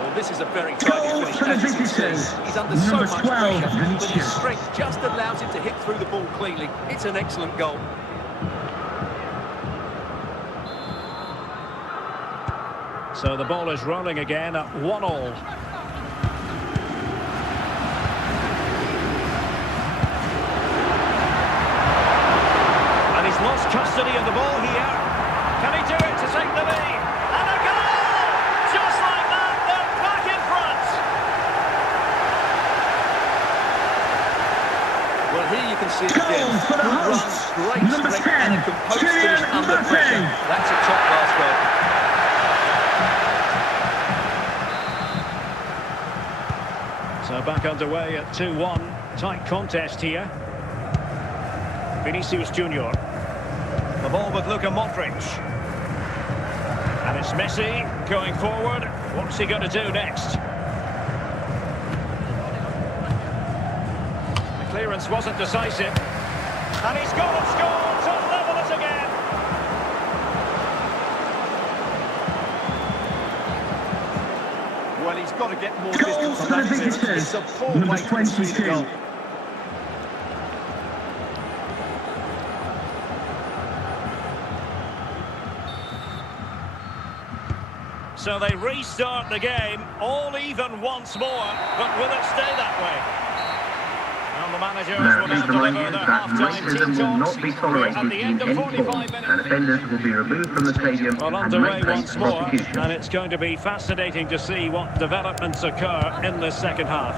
Well, this is a very tidy finish, as you can see. He's under so much pressure, but his strength just allows him to hit through the ball cleanly. It's an excellent goal. So the ball is rolling again at 1-1. custody of the ball here. Can he do it to take the lead? And a goal! Just like that, they're back in front. Well, here you can see it Goal again. for the Good hosts. runs, great Number strength, 10, and a composed finish Kylian under Mbappe. pressure. That's a top-class goal. So back underway at 2-1. Tight contest here. Vinicius Junior. The ball with Luka Modric. And it's Messi going forward. What's he going to do next? The clearance wasn't decisive. And he's got and scored to level it again. Well, he's got to get more Goal distance for on the that clearance. visitors. It's a poor Number way to concede a 22. goal. So they restart the game, all even once more, but will it stay that way? And the managers Now, will please now remind deliver you their that half-time racism team will talks. not be We're tolerated at the in end of any 45 form, minutes. and offenders will be removed from the stadium Well, and underway may face once more, prosecution. and it's going to be fascinating to see what developments occur in the second half.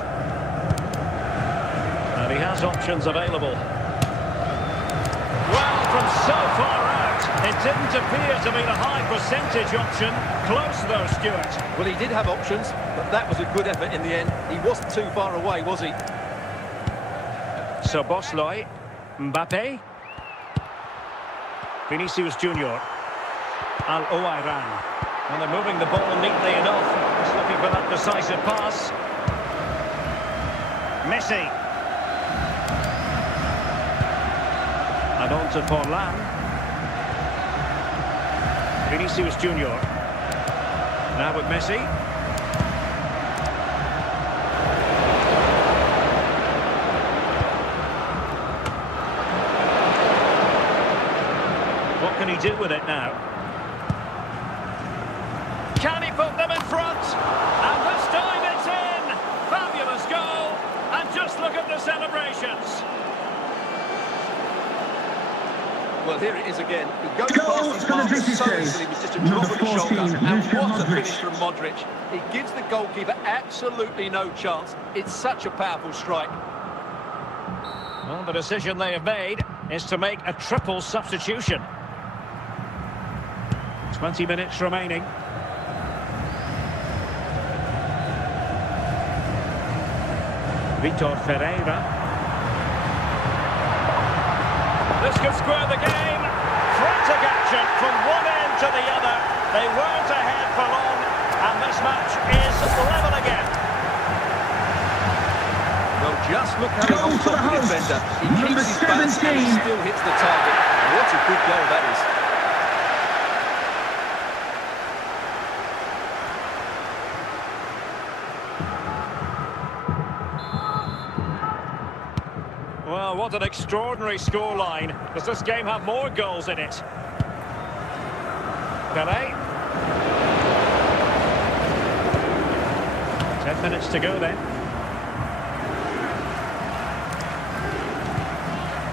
And he has options available. Well, from so far out, it didn't appear to be the high percentage option. Close though, Stuart. Well, he did have options, but that was a good effort in the end. He wasn't too far away, was he? So Bosley, Mbappe, Vinicius Junior, Al-Owairan. And they're moving the ball neatly enough. Just looking for that decisive pass. Messi. And on to Forlan. Vinicius Junior. Now with Messi. What can he do with it now? Can he put them in front? And this time it's in! Fabulous goal! And just look at the celebrations. Well, here it is again. He goes Goal past his for the marker so visitors. easily with just a Number drop of the 14, shoulder. And Luka what a Modric. finish from Modric. It gives the goalkeeper absolutely no chance. It's such a powerful strike. Well, the decision they have made is to make a triple substitution. 20 minutes remaining. Vitor Ferreira. This could square the game. Frantic action from one end to the other. They weren't ahead for long, and this match is level again. Well, just look how he Goal holds for off the the hosts. defender. He Number keeps his balance and he 17. still hits the target. What a good goal that is. Well, what an extraordinary scoreline. Does this game have more goals in it? Pelé. 10 minutes to go then.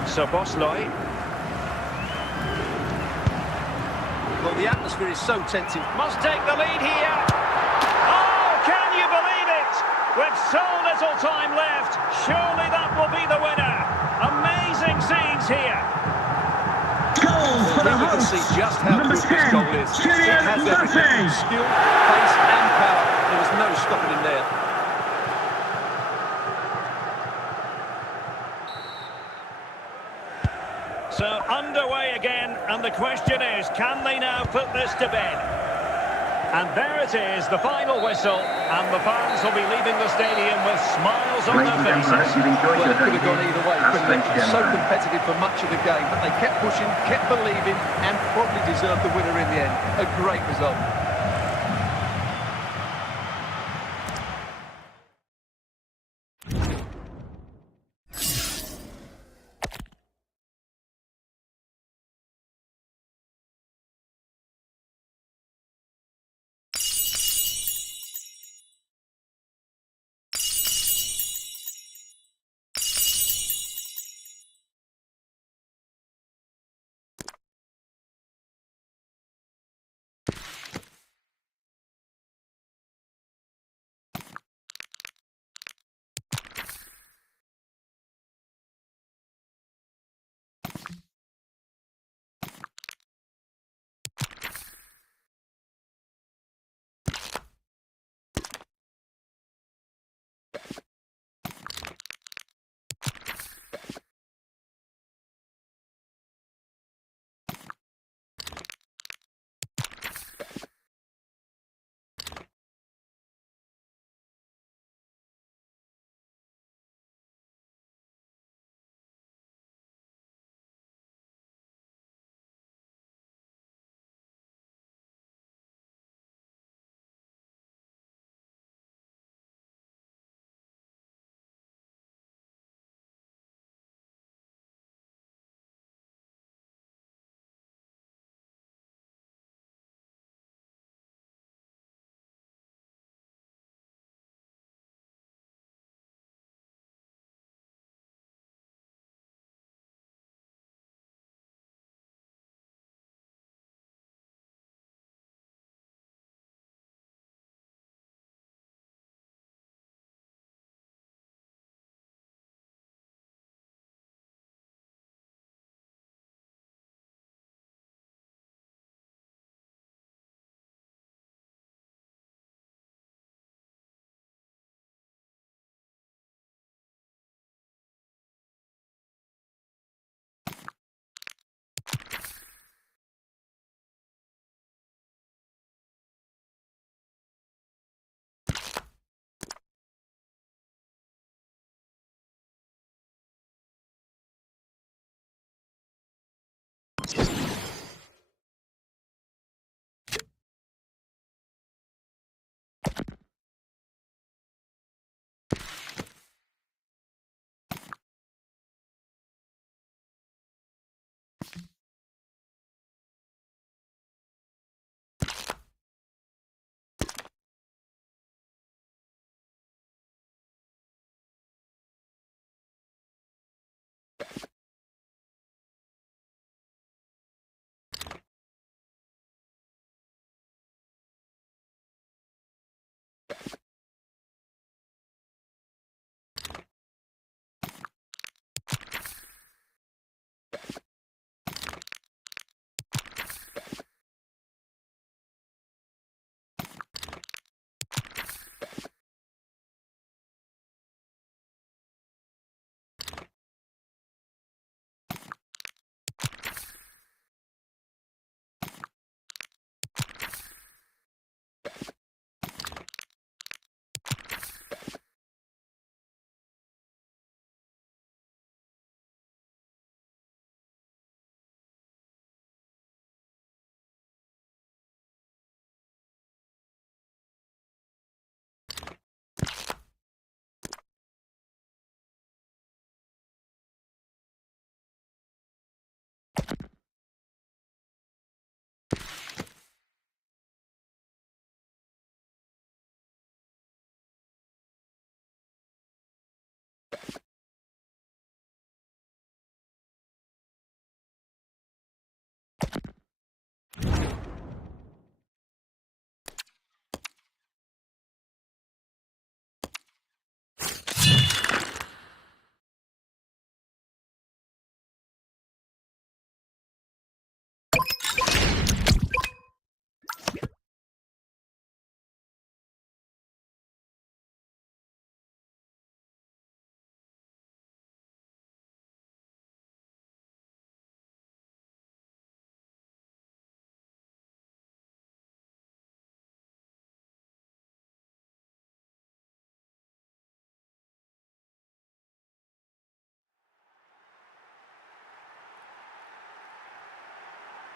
So Bosley. Well, the atmosphere is so tense. Must take the lead here. Oh, can you believe it? With so little time left, surely that will be the winner. Amazing scenes here. Goal for the Here we can hosts. see just how Number good 10, this goal is. It Kylian has everything. Mbappe. Skill, pace and power. There was no stopping him there. So underway again, and the question is, can they now put this to bed? And there it is, the final whistle, and the fans will be leaving the stadium with smiles on Ladies their and gentlemen, I faces. hope you've enjoyed Well, your it could day have gone here either way, at couldn't it? Stage So General. competitive for much of the game, but they kept pushing, kept believing, and probably deserved the winner in the end. A great result.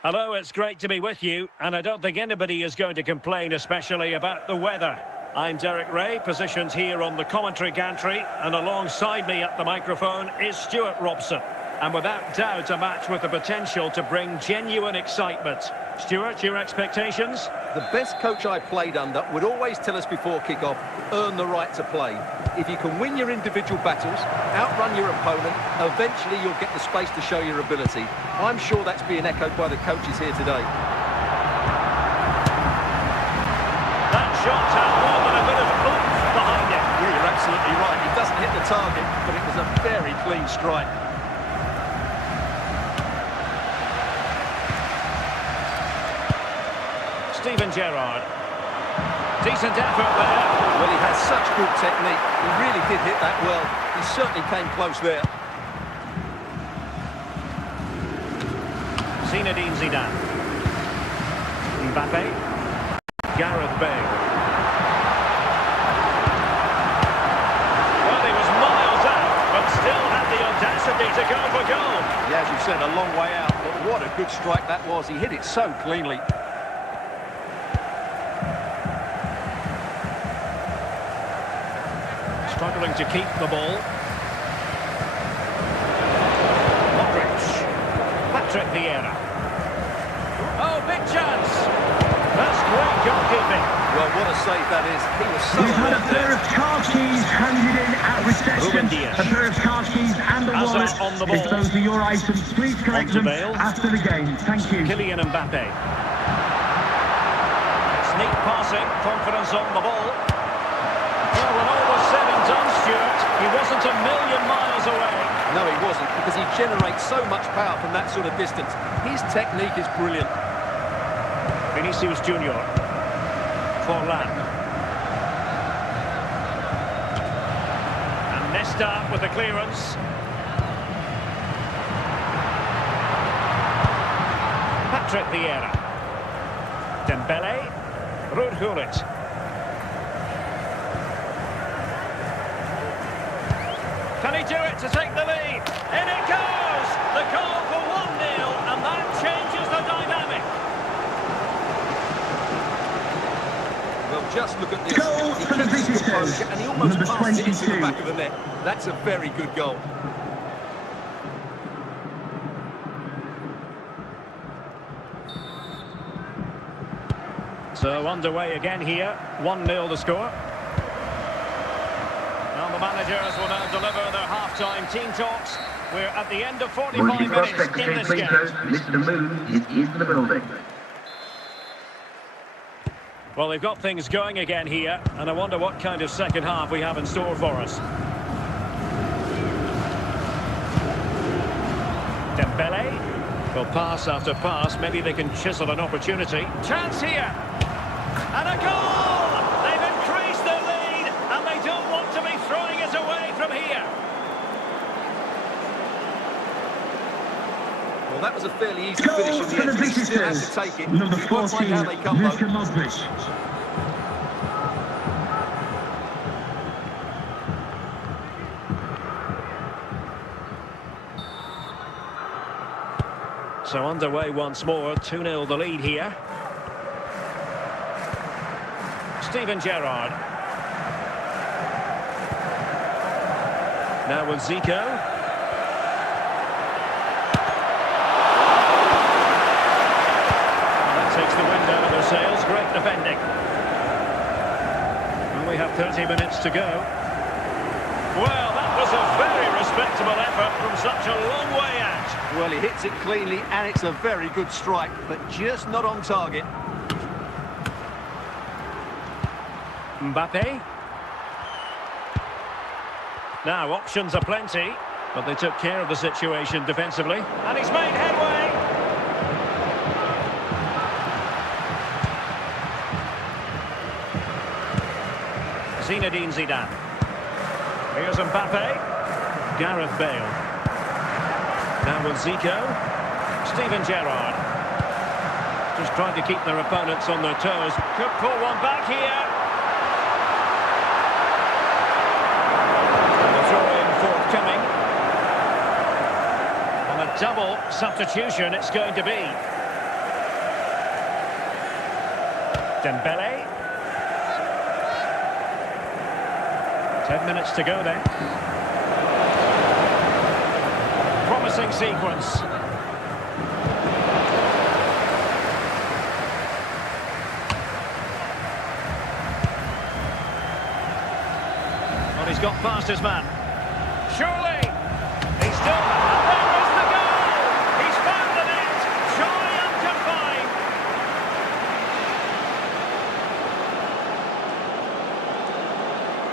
Hello, it's great to be with you, and I don't think anybody is going to complain, especially about the weather. I'm Derek Ray, positioned here on the commentary gantry, and alongside me at the microphone is Stuart Robson. And without doubt, a match with the potential to bring genuine excitement. Stuart, your expectations? The best coach I played under would always tell us before kick-off, earn the right to play. If you can win your individual battles, outrun your opponent, eventually you'll get the space to show your ability. I'm sure that's being echoed by the coaches here today. That shot had more than a bit of oomph behind it. Yeah, you're absolutely right. It doesn't hit the target, but it was a very clean strike. Steven Gerrard. Decent effort there. Well, he has such good technique. He really did hit that well. He certainly came close there. Zinedine Zidane. Mbappe. Gareth Bale. Well, he was miles out, but still had the audacity to go for goal. Yeah, as you said, a long way out, but what a good strike that was. He hit it so cleanly. Struggling to keep the ball. Modric. Patrick Vieira. Oh, big chance. That's great goalkeeping. Well, what a save that is. He was so We've had a alert pair there. of car keys handed in at reception. Ruben Dias. A pair of car keys and a Hazard wallet. on the If ball. those are your items, please collect On to them Bale. after the game. Thank you. Kylian Mbappe. Sneak passing, confidence on the ball. Well, when all was said and done, Stuart, he wasn't a million miles away. No, he wasn't, because he generates so much power from that sort of distance. His technique is brilliant. Vinicius Junior. Forlan. And Nesta with the clearance. Patrick Vieira. Dembele. Ruud Gullit. Can he do it to take the lead? In it goes! The goal for 1-0, and that changes the dynamic. Well, just look at this. Goal He for the keeps his visitors. composure and he almost Number passes it into the 22. back of the net. That's a very good goal. So underway again here, 1-0 the score. Now the managers will now deliver their half-time team talks. We're at the end of 45 Multi minutes prospect in this free game. throws. Mr. Moon is in the building. Well, they've got things going again here, and I wonder what kind of second half we have in store for us. Dembele. Well, pass after pass, maybe they can chisel an opportunity. Chance here! And a goal! They've increased their lead, and they don't want to be throwing it away from here. Well, that was a fairly easy Goal finish in for the the end. He still has visitors. to take it. Number You've got to 14, find how they come, Luka though. Modric. So underway once more, 2-0 the lead here. Steven Gerrard. Now with Zico. That takes the wind out of their sails. Great defending. And we have 30 minutes to go. Well, that was a very respectable effort from such a long way out. Well, he hits it cleanly, and it's a very good strike, but just not on target. Mbappe. Now, options are plenty, but they took care of the situation defensively. And he's made headway. Zinedine Zidane. Here's Mbappe. Gareth Bale. Now with Zico. Steven Gerrard. Just trying to keep their opponents on their toes. Could pull one back here. And the throw-in forthcoming. And a double substitution it's going to be. Dembele. 10 minutes to go then. Promising sequence. Well, he's got past his man. Surely! He's still... And there is the goal! He's found the net! Joy unconfined!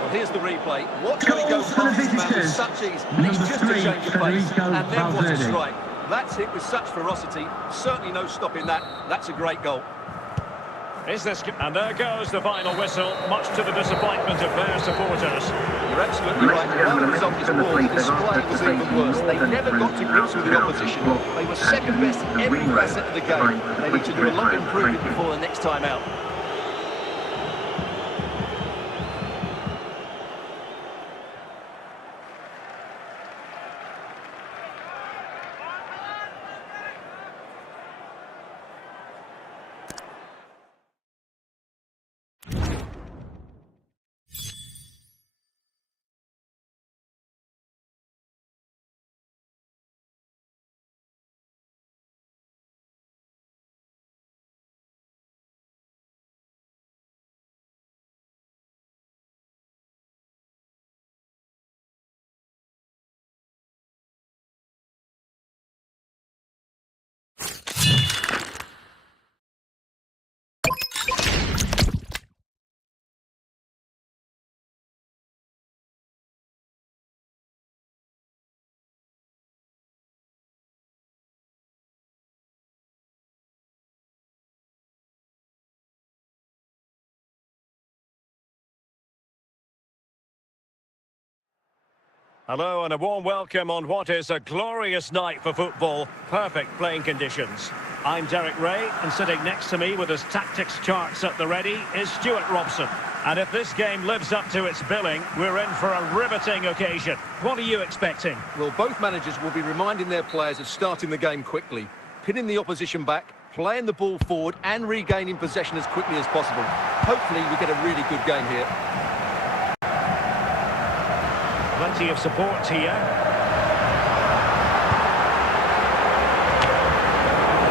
Well, here's the replay. Watch how he goes past his man with such ease. He's just a change of pace. And then what a strike. That's hit with such ferocity. Certainly no stopping that. That's a great goal. Is this... And there goes the final whistle, much to the disappointment of their supporters. You're absolutely right. Well, the result is poor. The display was even worse. They never got to grips with the opposition. They were second best in every facet of the game. They need to do a lot of improvement before the next time out. Hello and a warm welcome on what is a glorious night for football. Perfect playing conditions. I'm Derek Ray, and sitting next to me with his tactics charts at the ready is Stuart Robson. And if this game lives up to its billing, we're in for a riveting occasion. What are you expecting? Well, both managers will be reminding their players of starting the game quickly, pinning the opposition back, playing the ball forward and regaining possession as quickly as possible. Hopefully we get a really good game here. Plenty of support here.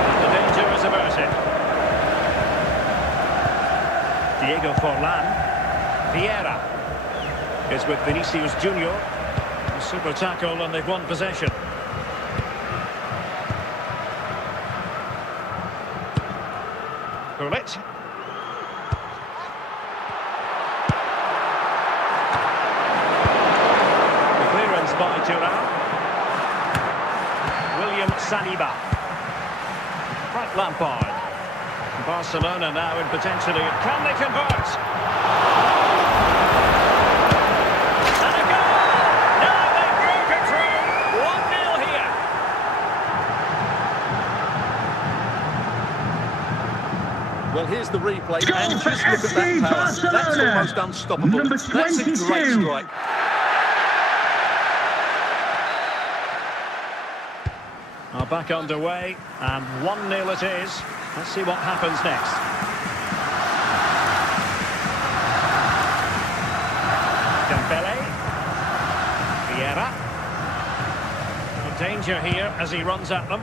And the danger is averted. Diego Forlan. Vieira is with Vinicius Junior. A super tackle and they've won possession. Gullit. By Thuram. William Saliba. Frank Lampard. Barcelona now in potentially. Can they convert? And a goal! Now they've broken through. 1-0 here. Well, here's the replay. And just look at that pass. That's almost unstoppable. Number That's a great 22. strike. Are back underway, and 1-0 it is. Let's see what happens next. Dembele. Vieira. In danger here as he runs at them.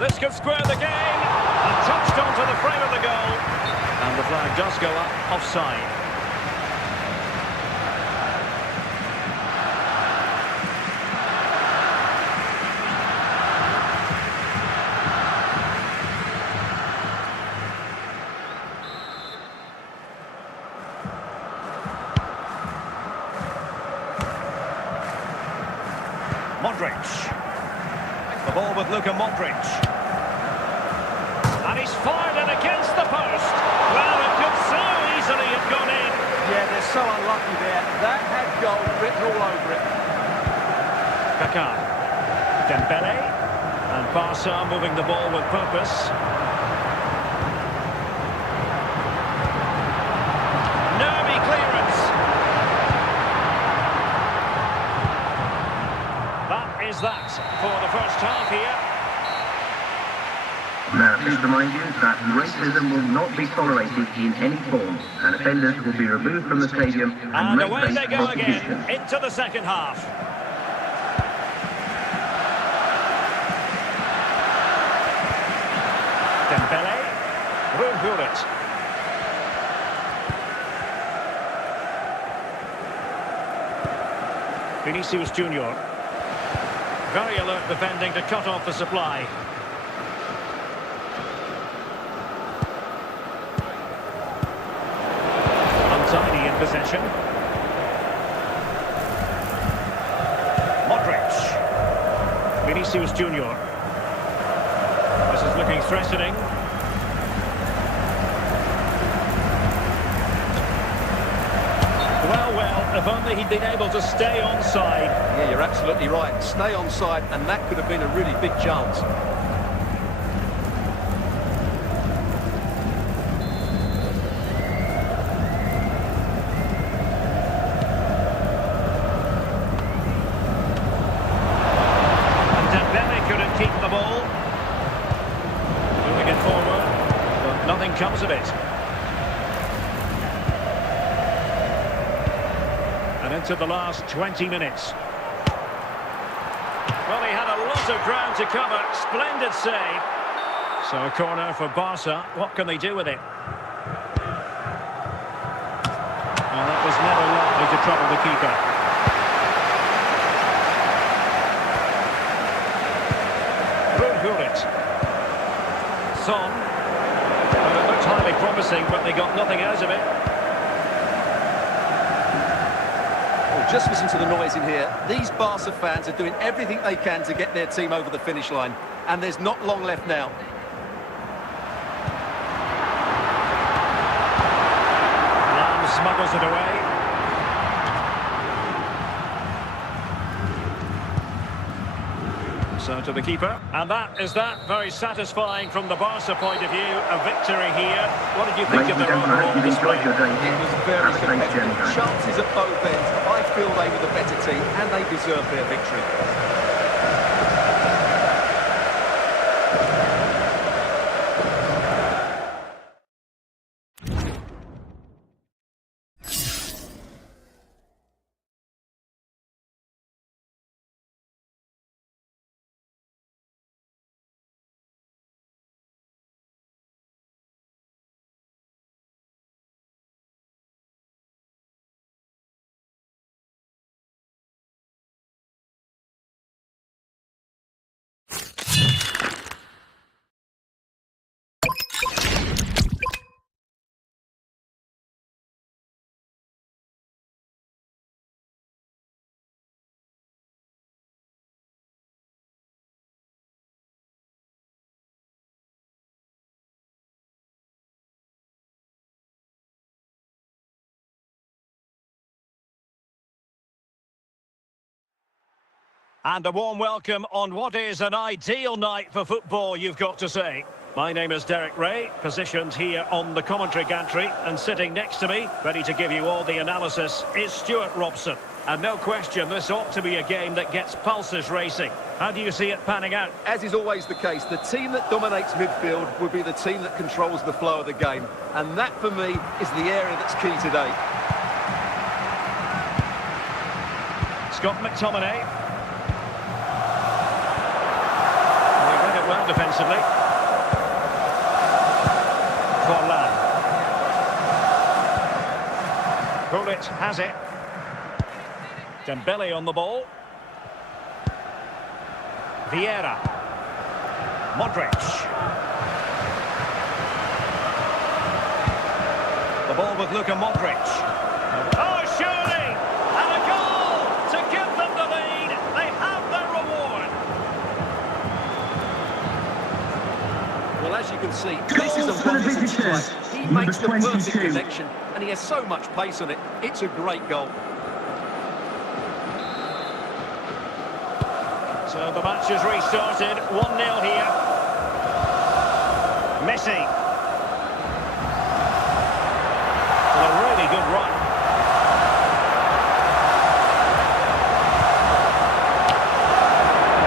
This could square the game. And touched onto the frame of the goal. And the flag does go up offside. Modric. The ball with Luka Modric. And he's fired it against the post. Well, it could so easily have gone in. Yeah, they're so unlucky there. That had goal written all over it. Kaká. Dembele. And Barca moving the ball with purpose. Nervy clearance. That is that for the first half here. Now, please remind you that racism will not be tolerated in any form, and offenders will be removed from the stadium and And away they face go prosecution. again into the second half. Dembele, Ruud. Vinicius Junior. Very alert defending to cut off the supply. Untidy in possession. Modric. Vinicius Junior. This is looking threatening. Well, if only he'd been able to stay onside. Yeah, you're absolutely right. Stay onside, and that could have been a really big chance. And Dembele couldn't keep the ball. Moving it forward, but nothing comes of it. And into the last 20 minutes. Well, he had a lot of ground to cover. Splendid save. So a corner for Barca. What can they do with it? Well, that was never likely to trouble the keeper. Ruud. Son. Well, it looked highly promising, but they got nothing out of it. Just listen to the noise in here. These Barca fans are doing everything they can to get their team over the finish line. And there's not long left now. Lam smuggles it away. So to the keeper. And that is that. Very satisfying from the Barca point of view. A victory here. What did you think of their overall display? It was very competitive. Chances at both ends. I feel they were the better team and they deserved their victory. And a warm welcome on what is an ideal night for football, you've got to say. My name is Derek Ray, positioned here on the commentary gantry, and sitting next to me, ready to give you all the analysis, is Stuart Robson. And no question, this ought to be a game that gets pulses racing. How do you see it panning out? As is always the case, the team that dominates midfield will be the team that controls the flow of the game. And that, for me, is the area that's key today. Scott McTominay. They read it well defensively. Forlan. Bullet has it. Dembele on the ball. Vieira. Modric. The ball with Luka Modric. Oh, surely! And a goal to give them the lead. They have their reward. Well, as you can see, this is a wonderful strike. He makes the perfect connection, and he has so much pace on it. It's a great goal. So the match has restarted, 1-0 here. Messi. Well, a really good run.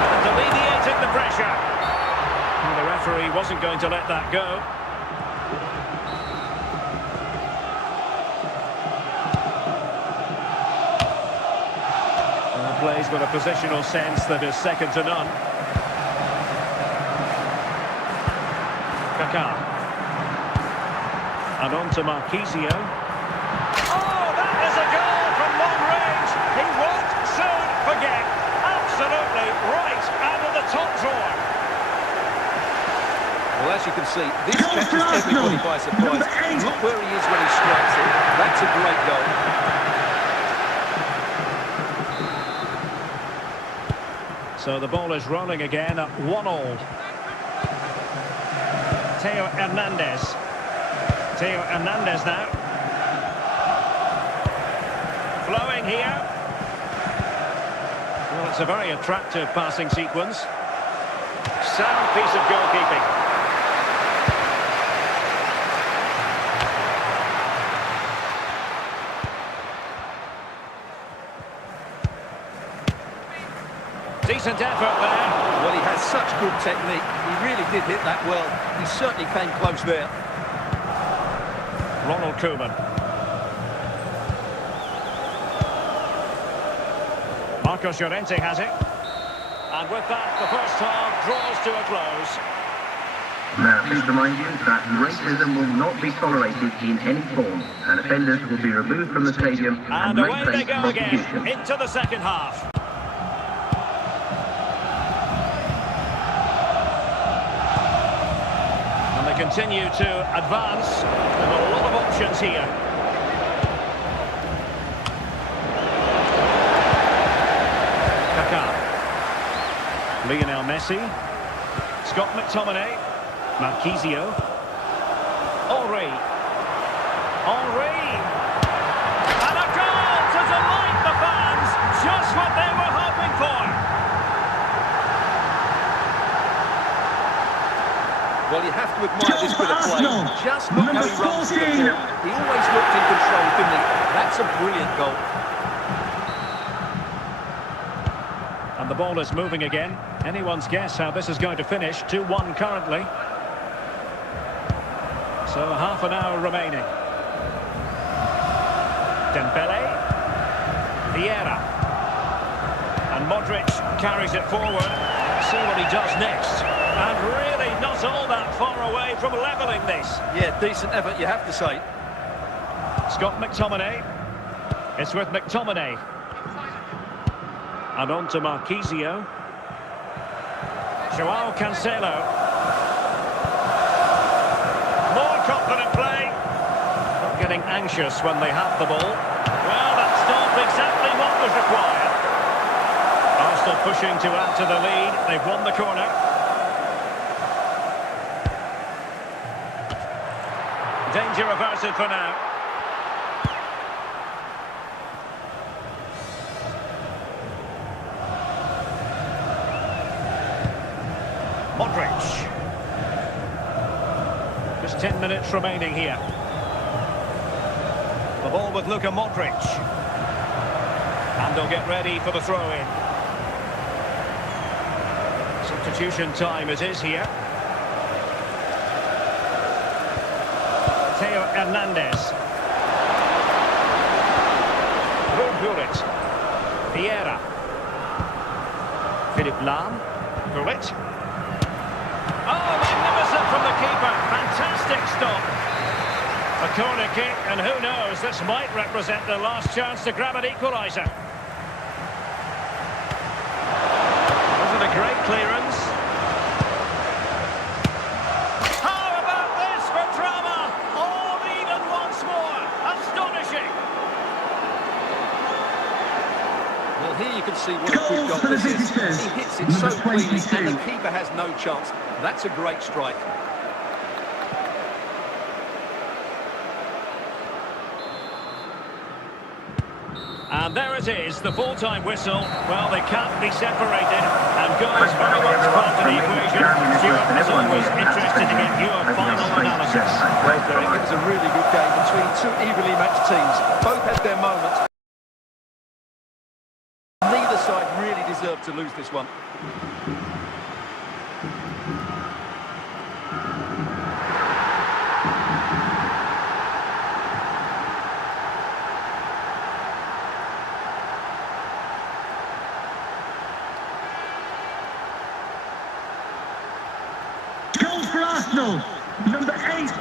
And alleviating the pressure. And the referee wasn't going to let that go. Plays with a positional sense that is second to none. Kaká. And on to Marquisio. Oh, that is a goal from long range. He won't soon forget. Absolutely right out of the top drawer. Well, as you can see, this catches everybody by surprise. Look where he is when he strikes it. That's a great goal. So the ball is rolling again at 1-1. Theo Hernandez. Theo Hernandez now. Flowing here. Well, it's a very attractive passing sequence. Sound piece of goalkeeping. Decent effort there. Well, he has such good technique. He really did hit that well. He certainly came close there. Ronald Koeman. Marcos Llorente has it. And with that, the first half draws to a close. Now, please remind you that racism will not be tolerated in any form, and offenders will be removed from the stadium And may away they face go again prosecution. into the second half. Continue to advance. There are a lot of options here. Kaká. Lionel Messi. Scott McTominay. Marquisio. Henry. Henry. And a goal to delight the fans. Just what they were hoping for. Well, you have to admire this bit of play. Just look how he runs to the ball. He always looked in control, didn't he? That's a brilliant goal. And the ball is moving again. Anyone's guess how this is going to finish. 2-1 currently. So half an hour remaining. Dembele. Vieira. And Modric carries it forward. See what he does next. And really not all that far away from levelling this. Yeah, decent effort, you have to say. Scott McTominay. It's with McTominay. And on to Marquisio. Joao Cancelo. More confident play. Not getting anxious when they have the ball. Well, that's not exactly what was required. Arsenal pushing to add to the lead. They've won the corner. Danger averted for now. Modric. Just 10 minutes remaining here. The ball with Luka Modric. And they'll get ready for the throw-in. Substitution time it is here. Theo Hernandez. Gullit. Vieira. Philipp Lahm. Gullit. Oh, magnificent from the keeper. Fantastic stop. A corner kick, and who knows, this might represent the last chance to grab an equaliser. Was it a great clearance? How about this for drama? All even once more. Astonishing. Well, here you can see what a good goal this is. He hits it so cleanly, and the keeper has no chance. That's a great strike. And there it is, the full-time whistle. Well, they can't be separated, and goals very much part of the equation. Stuart is always interested to get your final analysis. Well, Derek, it was a really good game between two evenly matched teams. Both had their moments. Neither side really deserved to lose this one. Number 8.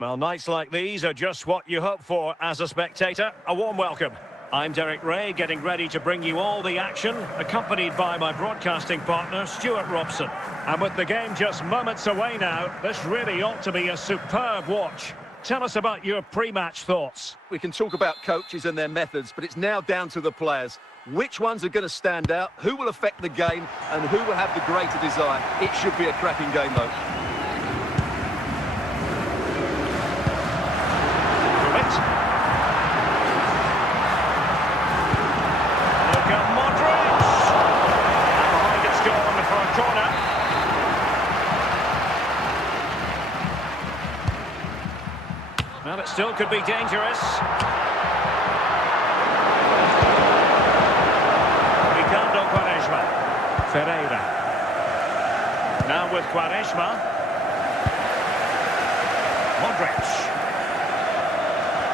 Well, nights like these are just what you hope for as a spectator. A warm welcome. I'm Derek Ray, getting ready to bring you all the action, accompanied by my broadcasting partner, Stuart Robson. And with the game just moments away now, this really ought to be a superb watch. Tell us about your pre-match thoughts. We can talk about coaches and their methods, but it's now down to the players. Which ones are going to stand out, who will affect the game, and who will have the greater desire? It should be a cracking game, though. Well, it still could be dangerous. Ricardo Quaresma. Ferreira. Now with Quaresma. Modric.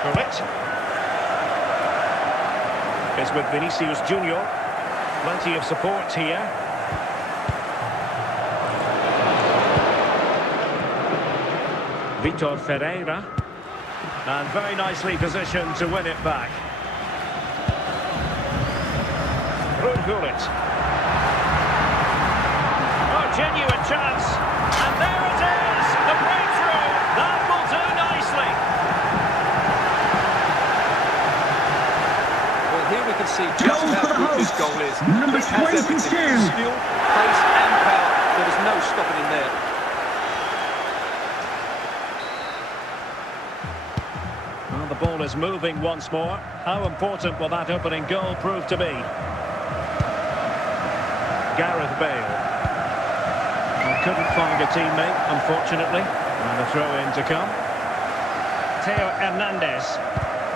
Gullit. It's with Vinicius Junior. Plenty of support here. Vitor Ferreira. And very nicely positioned to win it back. Gullit. Oh, genuine chance. And there it is! The breakthrough! That will do nicely. Well, here we can see just how good this goal is. Number It has everything. 22. Skill, pace and power. There was no stopping him there. The ball is moving once more. How important will that opening goal prove to be? Gareth Bale. Couldn't find a teammate, unfortunately. And a throw-in to come. Theo Hernandez.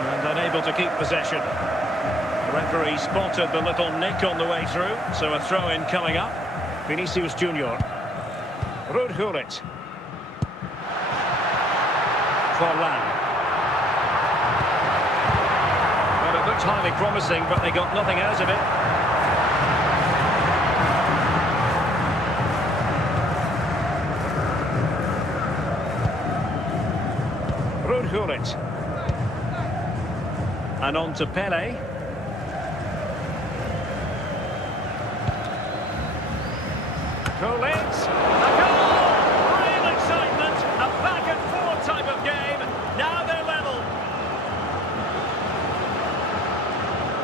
And unable to keep possession. The referee spotted the little nick on the way through, so a throw-in coming up. Vinicius Junior. Gullit. Forlan. Looked highly promising, but they got nothing out of it. Gullit. And on to Pele. Gullit. A goal! Real excitement. A back and forth type of game. Now they're level.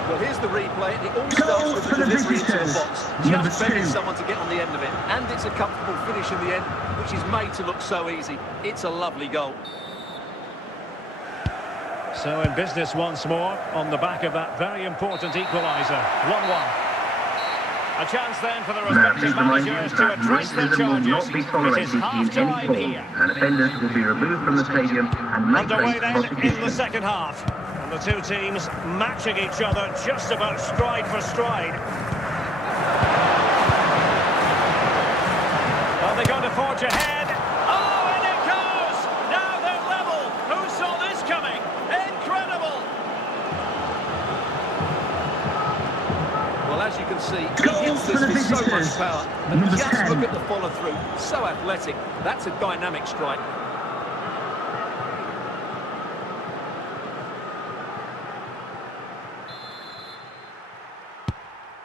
Well, here's the replay. It all starts with the delivery into the box. Just begging someone to get on the end of it. And it's a comfortable finish in the end, which is made to look so easy. It's a lovely goal. So in business once more on the back of that very important equaliser. 1-1. A chance then for the Now, respective please remind you managers to that address their racism will charges. not be It is tolerated in any half-time form, here. and offenders will be removed from the stadium and may Underway face then in prosecution. the second half. And the two teams matching each other just about stride for stride. Are they going to forge ahead? Oh, and it goes! Now they're level. Who saw this coming? Incredible! Well, as you can see, he Goal hits for this the with so much visitors. power. And Number just 10. look at the follow-through. So athletic. That's a dynamic strike.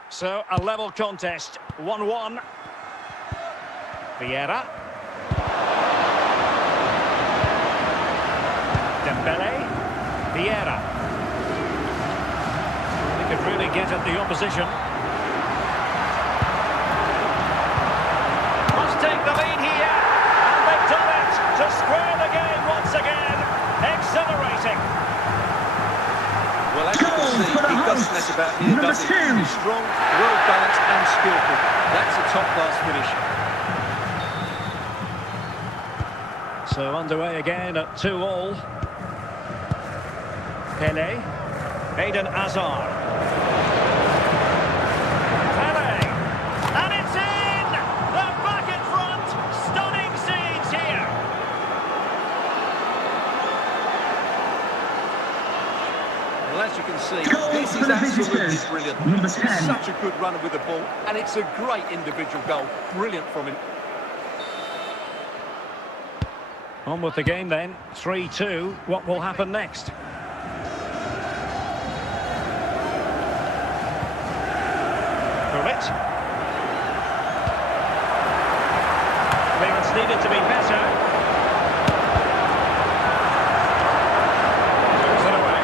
So, a level contest. 1-1. Vieira. Dembele. Vieira. They could really get at the opposition. Must take the lead here. And they've done it to square the game once again. Exhilarating. Well, as you can see, he doesn't mess about here, does he? He's strong, well-balanced and skillful. That's a top-class finish. So underway again at 2-2. Pele. Eden Hazard. Pele. And it's in! They're back in front. Stunning scenes here. Well, as you can see, Goal this for is the absolutely visitors. brilliant. Number He's 10. such a good runner with the ball, and it's a great individual goal. Brilliant from him. On with the game then. 3-2. What will happen next? It. Clearance needed to be better. Moves it away.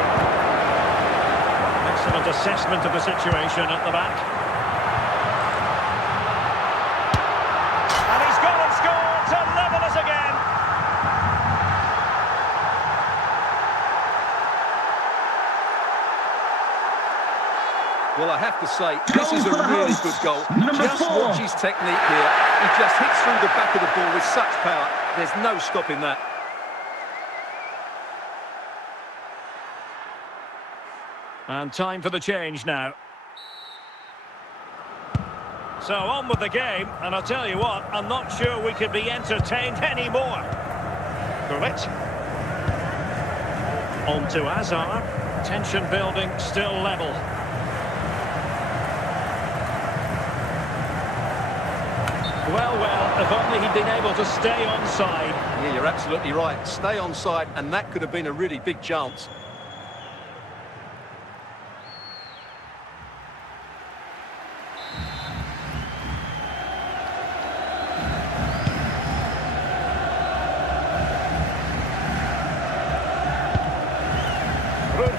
Excellent assessment of the situation at the back. And he's gone and scored to level us again. Well, I have to say, this is a really good goal. Number Just 4. watch his technique here. He just hits through the back of the ball with such power. There's no stopping that. And time for the change now. So on with the game, and I'll tell you what, I'm not sure we could be entertained anymore. Gullit. On to Hazard. Tension building, still level. Well, if only he'd been able to stay onside. Yeah, you're absolutely right. Stay onside, and that could have been a really big chance.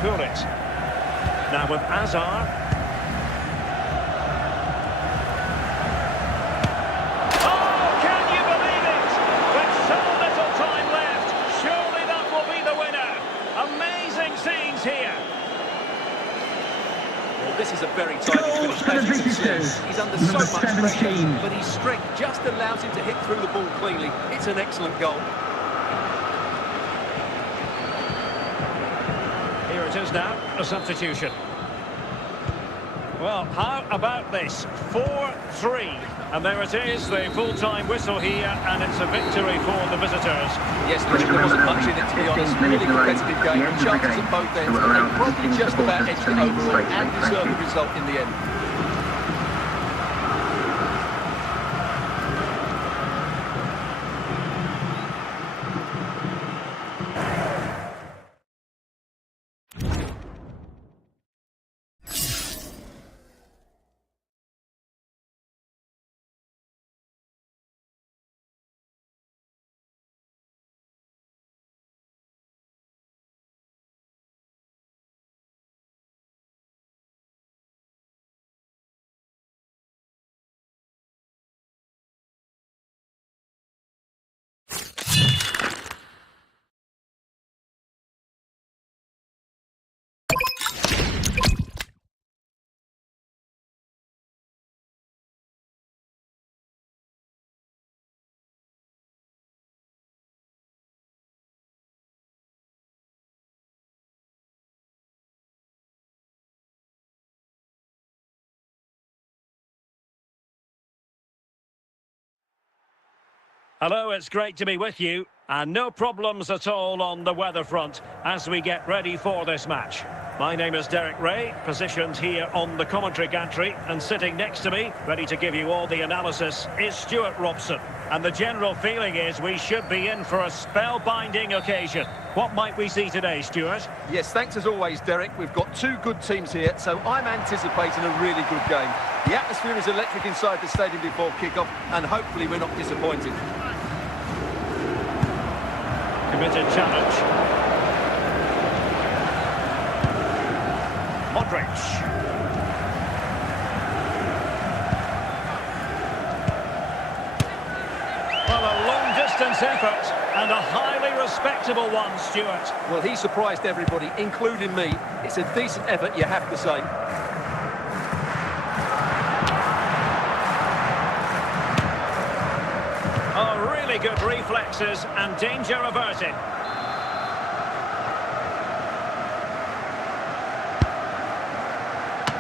Gullit. Now with Hazard. Here. Well, this is a very tidy finish, as you can see. He's under so much pressure, but his strength just allows him to hit through the ball cleanly. It's an excellent goal. Here it is now, a substitution. Well, how about this? 4-3. And there it is, the full-time whistle here, and it's a victory for the visitors. Yes, there wasn't much in it, to be honest. Really competitive game. Chances at both ends, and they probably just about edged it overall and deserved the result in the end. Hello, it's great to be with you. And no problems at all on the weather front as we get ready for this match. My name is Derek Ray, positioned here on the commentary gantry, and sitting next to me, ready to give you all the analysis, is Stuart Robson. And the general feeling is we should be in for a spellbinding occasion. What might we see today, Stuart? Yes, thanks as always, Derek. We've got two good teams here, so I'm anticipating a really good game. The atmosphere is electric inside the stadium before kick-off, and hopefully we're not disappointed. Committed challenge. Modric. Well, a long-distance effort and a highly respectable one, Stuart. Well, he surprised everybody, including me. It's a decent effort, you have to say. Oh, really good reflexes and danger averted.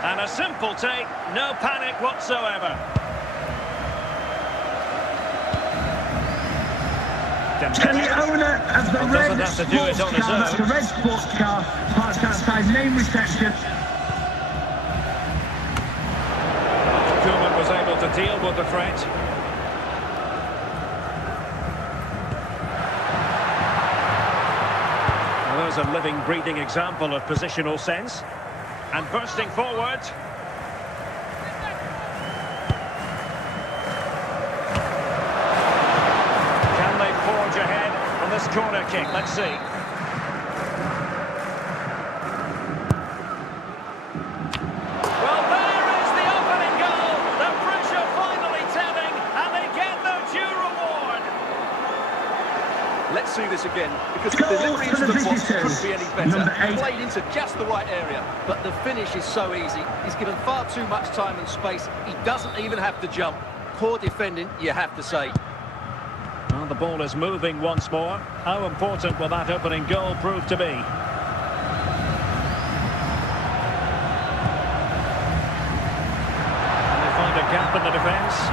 And a simple take, no panic whatsoever. Can the owner of the red sports car, that's the red sports car, parked outside main reception. Koeman was able to deal with the threat. Well, there's a living, breathing example of positional sense. And bursting forward. Can they forge ahead on this corner kick? Let's see. Well, there is the opening goal. The pressure finally telling, and they get their due reward. Let's see this again, because the delivery into the box couldn't be any better. Played into just the right area, but the finish is so easy. He's given far too much time and space. He doesn't even have to jump. Poor defending, you have to say. Well, the ball is moving once more. How important will that opening goal prove to be? And they find a gap in the defence.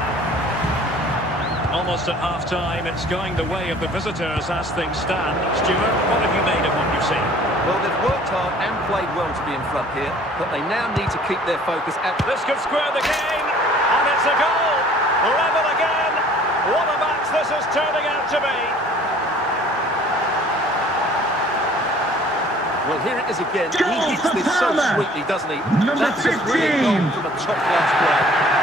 Almost at half-time, it's going the way of the visitors as things stand. Stuart, what have you made of what you've seen? Well, they've worked hard and played well to be in front here, but they now need to keep their focus at... This could square the game, and it's a goal! Level again! What a match this is turning out to be! Well, here it is again. Goal He hits for this so Palmer. sweetly, doesn't he? Number That's a 15. brilliant goal from a top-class player.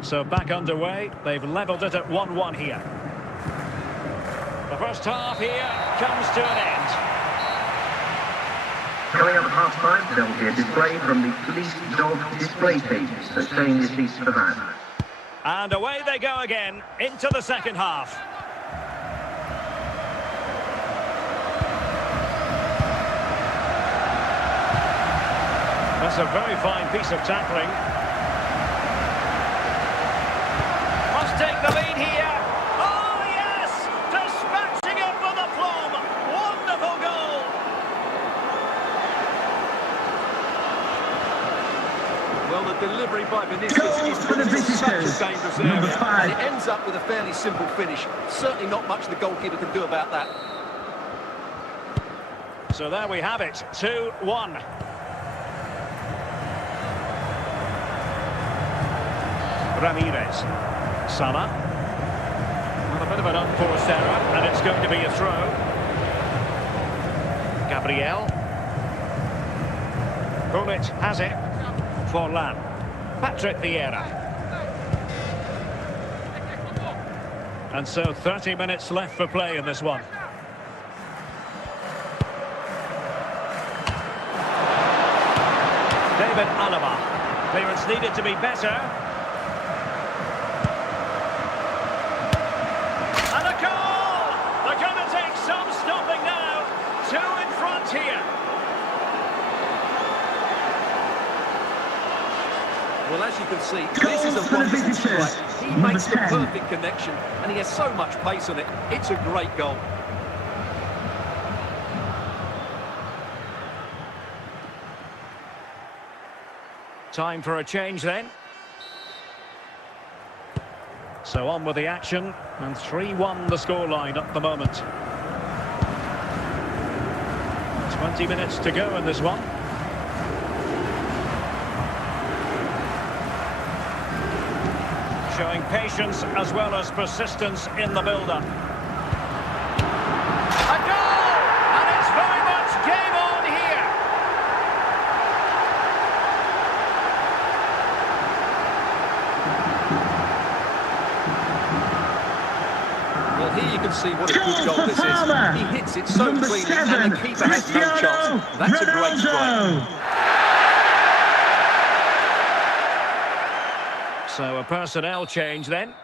So back underway, they've levelled it at 1-1 here. The first half here comes to an end. Coming up at half-time, there will be a display from the police dog display pages, so stay in your seats for that. And away they go again, into the second half. That's a very fine piece of tackling. Take the lead here. Oh, yes! Dispatching it with aplomb. Wonderful goal. Well, the delivery by Vinicius is for the such a visitors. dangerous Number area. 5. And it ends up with a fairly simple finish. Certainly not much the goalkeeper can do about that. So there we have it, 2-1. Ramirez. Salah. Well, a bit of an unforced error, and it's going to be a throw. Gabriel. Bullet has it. Forlan. Patrick Vieira. And so 30 minutes left for play in this one. David Alaba. Clearance needed to be better. And a goal! They're going to take some stopping now. 2 in front here. Well, as you can see, this is a wonderful strike. He makes the perfect connection, and he has so much pace on it. It's a great goal. Time for a change then. So on with the action, and 3-1 the scoreline at the moment. 20 minutes to go in this one. Showing patience as well as persistence in the build-up. A goal! And it's very much game on here. Well, here you can see what a good goal this is. He hits it so cleanly and the keeper has no chance. That's a great strike. So a personnel change then.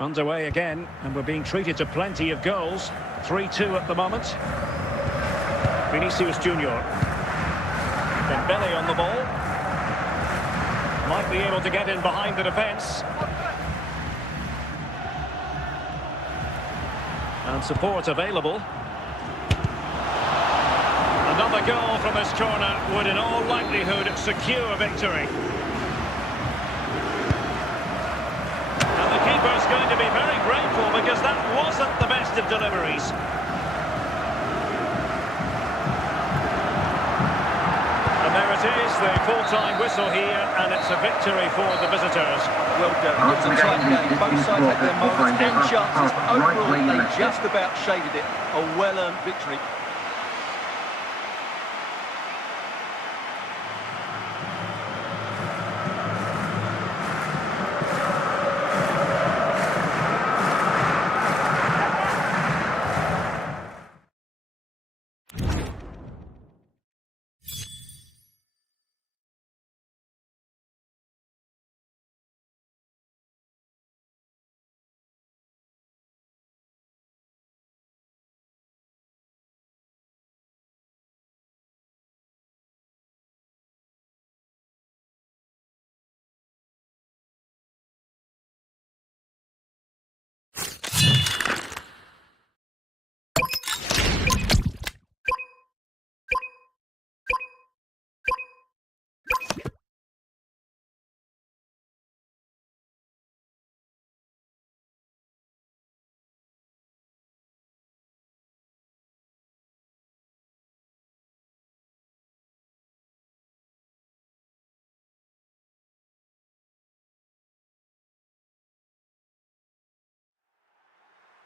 Underway again, and we're being treated to plenty of goals. 3-2 at the moment. Vinicius Junior. Dembele on the ball. Might be able to get in behind the defence. And support available. Another goal from this corner would in all likelihood secure victory. And the keeper's going to be very grateful because that wasn't the best of deliveries. And there it is, the full-time whistle here, and it's a victory for the visitors. Well done. It's a tight game. Both sides had their moments and chances, but overall they just about shaded it. A well-earned victory.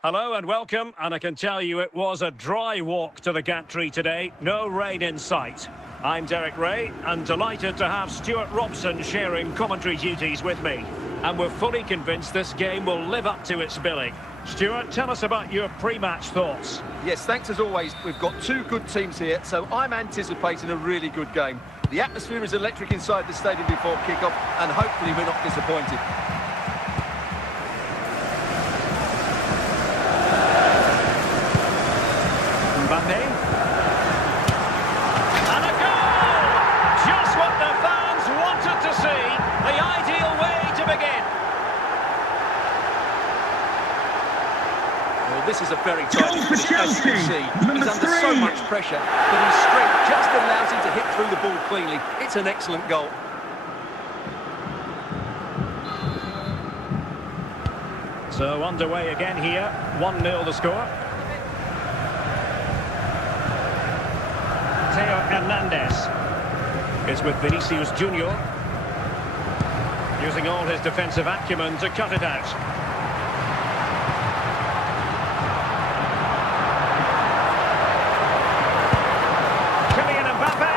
Hello and welcome, and I can tell you it was a dry walk to the gantry today, no rain in sight. I'm Derek Ray, and delighted to have Stuart Robson sharing commentary duties with me. And we're fully convinced this game will live up to its billing. Stuart, tell us about your pre-match thoughts. Yes, thanks as always. We've got two good teams here, so I'm anticipating a really good game. The atmosphere is electric inside the stadium before kick-off, and hopefully we're not disappointed. Mbappe. And a goal! Just what the fans wanted to see. The ideal way to begin. Well, this is a very tight finish, as you can see. He's under so much pressure, but his strength just allows him to hit through the ball cleanly. It's an excellent goal. So underway again here. 1-0 the score. Theo Hernandez is with Vinicius Junior, using all his defensive acumen to cut it out. Kylian Mbappe,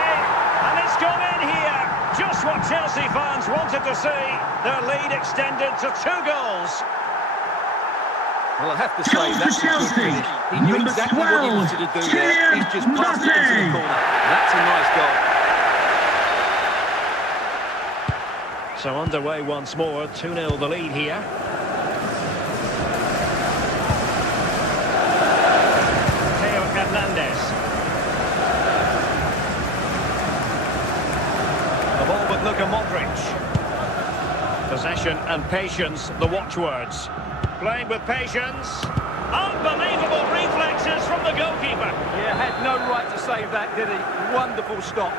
and it's gone in here. Just what Chelsea fans wanted to see. Their lead extended to 2 goals. Well, I have to say, that's a good finish. He knew exactly what he wanted to do there. He's just passed it into the corner. That's a nice goal. So underway once more, 2-0 the lead here. Theo Hernandez. The ball with Luka Modric. Possession and patience, the watchwords. Playing with patience. Unbelievable reflexes from the goalkeeper. Yeah, had no right to save that, did he? Wonderful stop.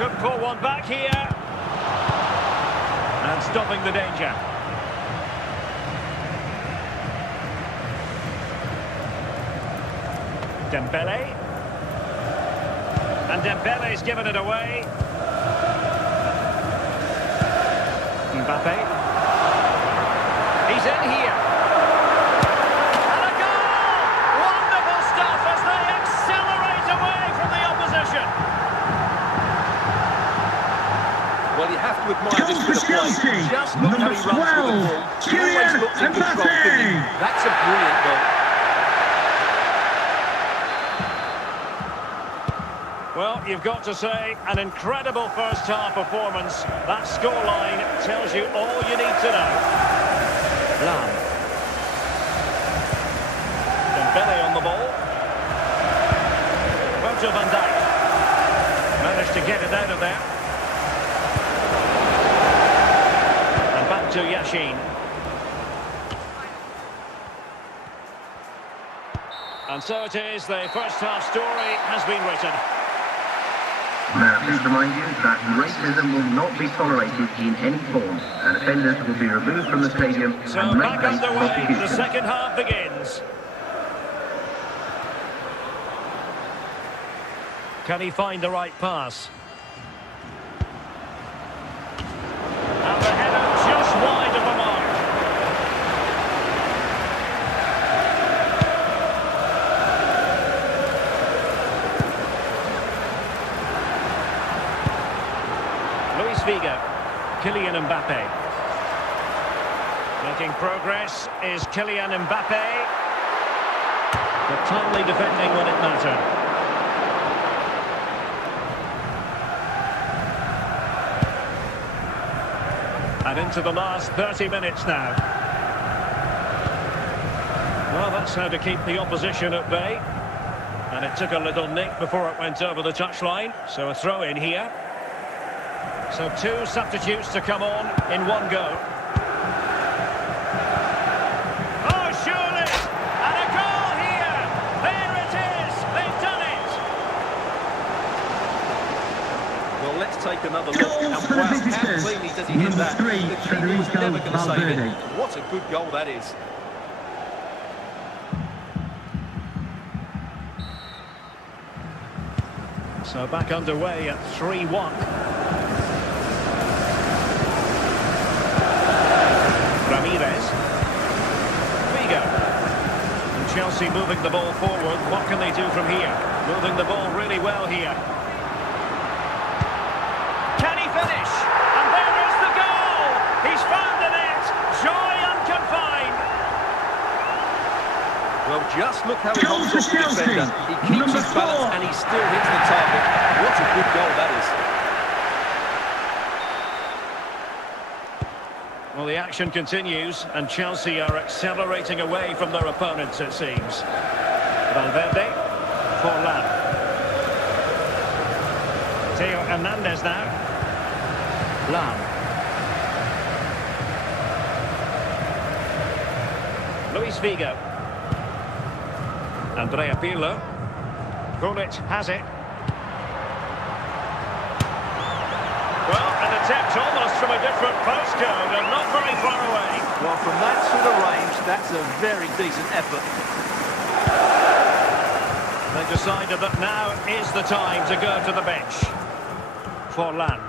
Could pull one back here. And stopping the danger. Dembele. And Dembele's given it away. Mbappe. He's in here. And a goal! Wonderful stuff as they accelerate away from the opposition. Well, you have to admire this bit of play. Chelsea. Just look how he runs with the ball. He always looks in control, didn't he? That's a brilliant goal. Well, you've got to say, an incredible first-half performance. That scoreline tells you all you need to know. Lam. Dembele on the ball. Virgil van Dijk. Managed to get it out of there. And back to Yashin. And so it is, the first-half story has been written. Now, please remind you that racism will not be tolerated in any form, and offenders will be removed from the stadium So and back make underway, the prosecution. second half begins. Can he find the right pass? And the header just wide of the mark. Luis Figo, Kylian Mbappe. Making progress is Kylian Mbappe. But timely defending when it mattered. And into the last 30 minutes now. Well, that's how to keep the opposition at bay. And it took a little nick before it went over the touchline. So a throw in here. So two substitutes to come on in one go. Oh, surely! And a goal here! There it is! They've done it! Well, let's take another look. Goal And for the wow, how visitors. cleanly does he hit Number that? 3, The keeper was Federico never going to save it. Valverde. What a good goal that is. So back underway at 3-1. Ramirez. Figo. And Chelsea moving the ball forward. What can they do from here? Moving the ball really well here. Can he finish? And there is the goal! He's found the net! Joy unconfined! Well, just look how he Goal holds for off the Chelsea. defender. He keeps Number his balance 4. and he still hits the target. What a good goal that is. Well, the action continues, and Chelsea are accelerating away from their opponents, it seems. Valverde for Lam. Theo Hernandez now. Lam. Luis Figo. Andrea Pirlo. Gullit has it. Well, an attempt almost from a different postcode and not very far away. Well, from that sort of range, that's a very decent effort. They decided that now is the time to go to the bench. For Lam.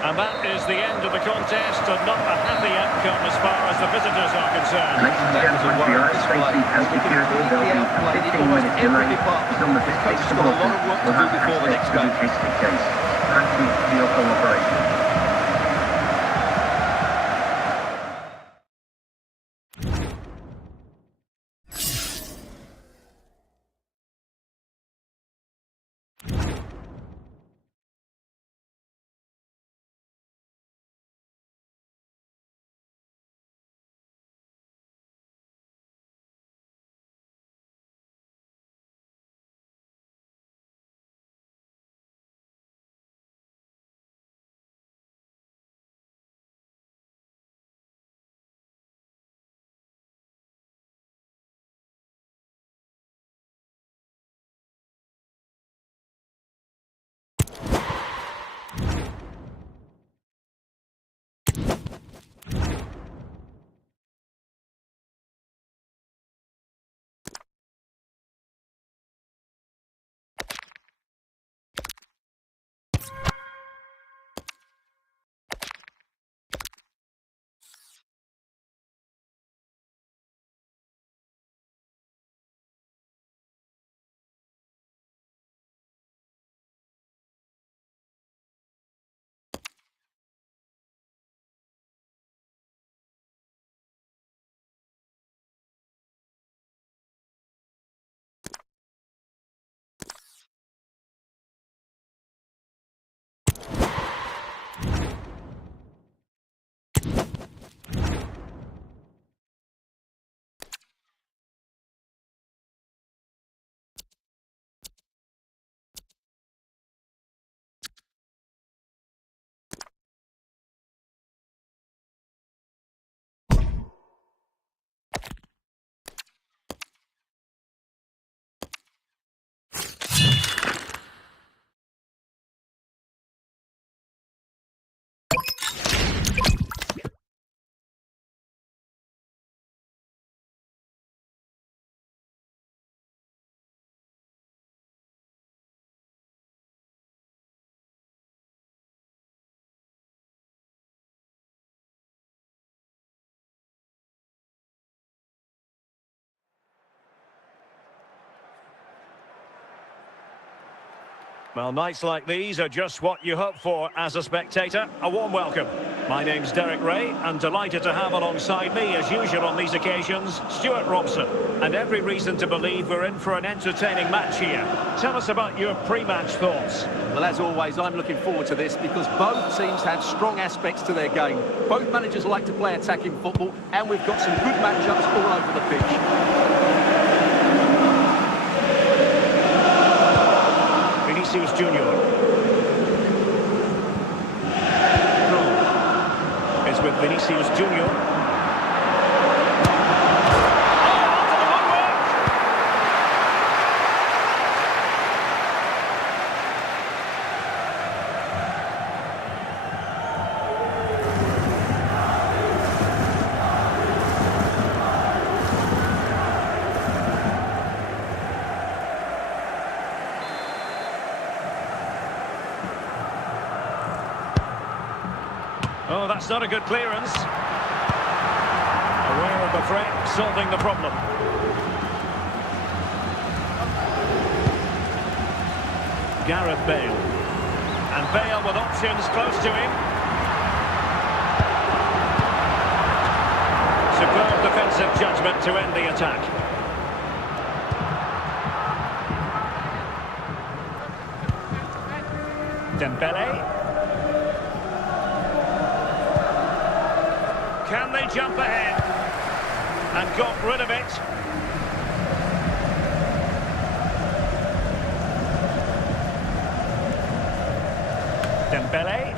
And that is the end of the contest, and not a happy outcome as far as the visitors are concerned. Ladies and gentlemen, for your own safety and security, there will be a 15-minute delay until the 6th of August. We'll have access to the case. Thank you for your cooperation. Well, nights like these are just what you hope for as a spectator. A warm welcome. My name's Derek Ray, and delighted to have alongside me, as usual on these occasions, Stuart Robson. And every reason to believe we're in for an entertaining match here. Tell us about your pre-match thoughts. Well, as always, I'm looking forward to this because both teams have strong aspects to their game. Both managers like to play attacking football, and we've got some good matchups all over the pitch. Vinicius Junior. It's with Vinicius Junior. Oh, that's not a good clearance. Aware of the threat, solving the problem. Gareth Bale. And Bale with options close to him. Superb defensive judgment to end the attack. Dembele. Can they jump ahead? And got rid of it. Dembele.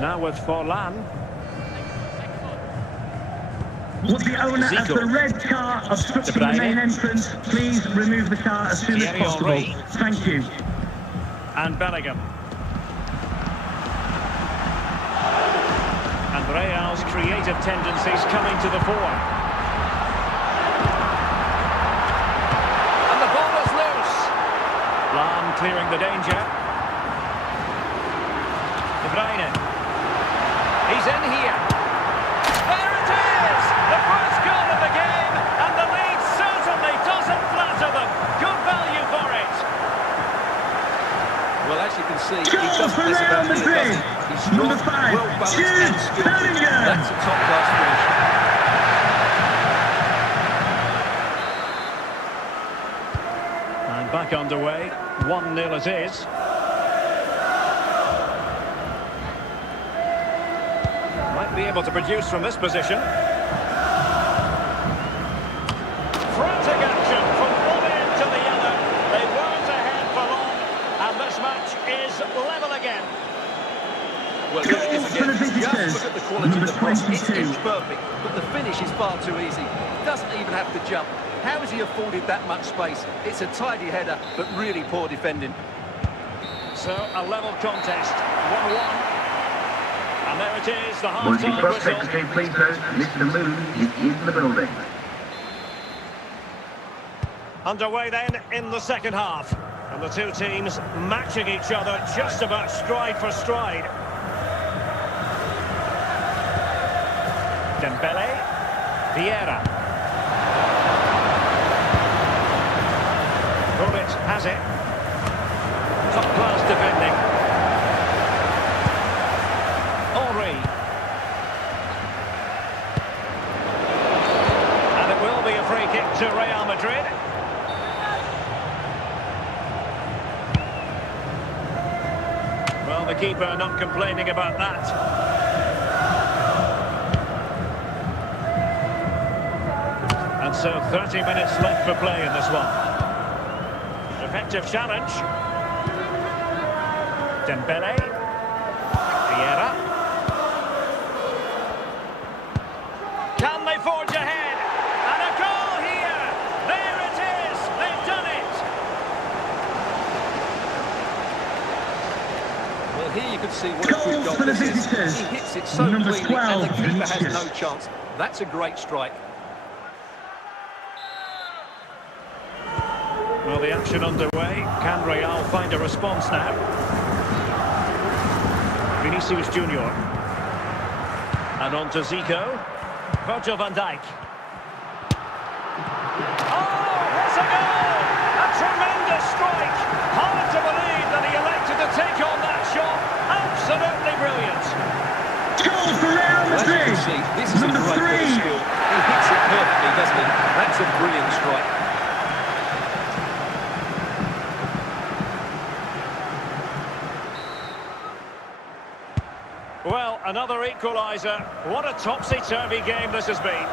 Now with Forlan. Would the owner of the red car obstructing the main entrance please remove the car as soon as possible? Thank you. And Bellingham. Real's creative tendencies coming to the fore. And the ball is loose. Lam clearing the danger. De Bruyne. He's in here. There it is! The first goal of the game, and the lead certainly doesn't flatter them. Good value for it. Well, as you can see, he doesn't miss about it, does he? He's strong, number 5, well-balanced and skilled. That's a top-class finish. And back underway, 1-0 it is. Might be able to produce from this position. Frantic action from one end to the other. They weren't ahead for long, and this match is level again. Well, here it is again. Just look at the quality of the cross. It's perfect, but the finish is far too easy. Doesn't even have to jump. How has he afforded that much space? It's a tidy header, but really poor defending. So, a level contest, 1-1. And there it is, the Multi half-time Cross whistle. Secretary, please note, Mr. Moon is in the building. Underway then in the second half. And the two teams matching each other just about stride for stride. Dembele, Vieira. Bullet has it. Top-class defending. Henry. And it will be a free kick to Real Madrid. Well, the keeper not complaining about that. And so 30 minutes left for play in this one. Effective challenge. Dembele. Vieira. Can they forge ahead? And a goal here! There it is! They've done it! Well, here you can see what a good goal this is. He hits it so cleanly, and the keeper has no chance. That's a great strike. Well, the action underway. Can Real find a response now? Vinicius Junior. And on to Zico. Virgil van Dijk. Oh, what a goal! A tremendous strike! Absolutely brilliant. Goal for Real Well, as you Madrid. can see, this is a Number great bit of 3. skill. He hits it perfectly, doesn't he? That's a brilliant strike. Well, another equaliser. What a topsy-turvy game this has been.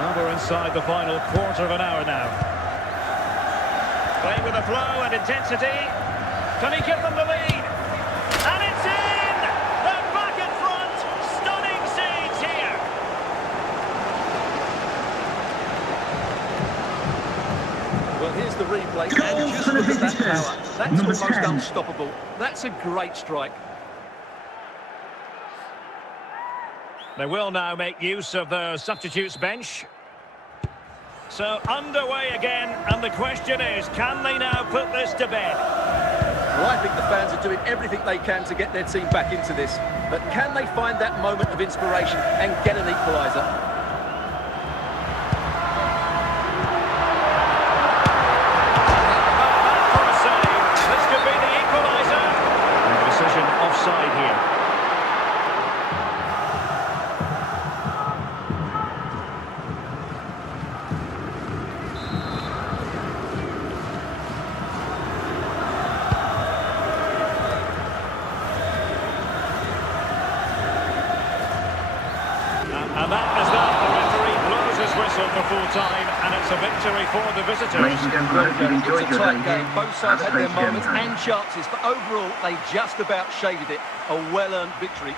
Well, we're inside the final quarter of an hour now. Playing with a flow and intensity. Can he give them the lead? And it's in! They're back in front! Stunning scenes here! Well, here's the replay. Goal And just for the look at that visitors. power. That's Number almost 10. unstoppable. That's a great strike. They will now make use of the substitutes bench. So underway again, and the question is, can they now put this to bed? Well, I think the fans are doing everything they can to get their team back into this. But can they find that moment of inspiration and get an equaliser? For a save. This could be the equaliser. And the decision offside here. And that is that. The referee blows his whistle for full time, and it's a victory for the visitors. Ladies and gentlemen, I hope you've enjoyed It's a your tight day game. here. Both sides had their Ladies and moments gentlemen. and chances, but overall, they just about shaded it. A well-earned victory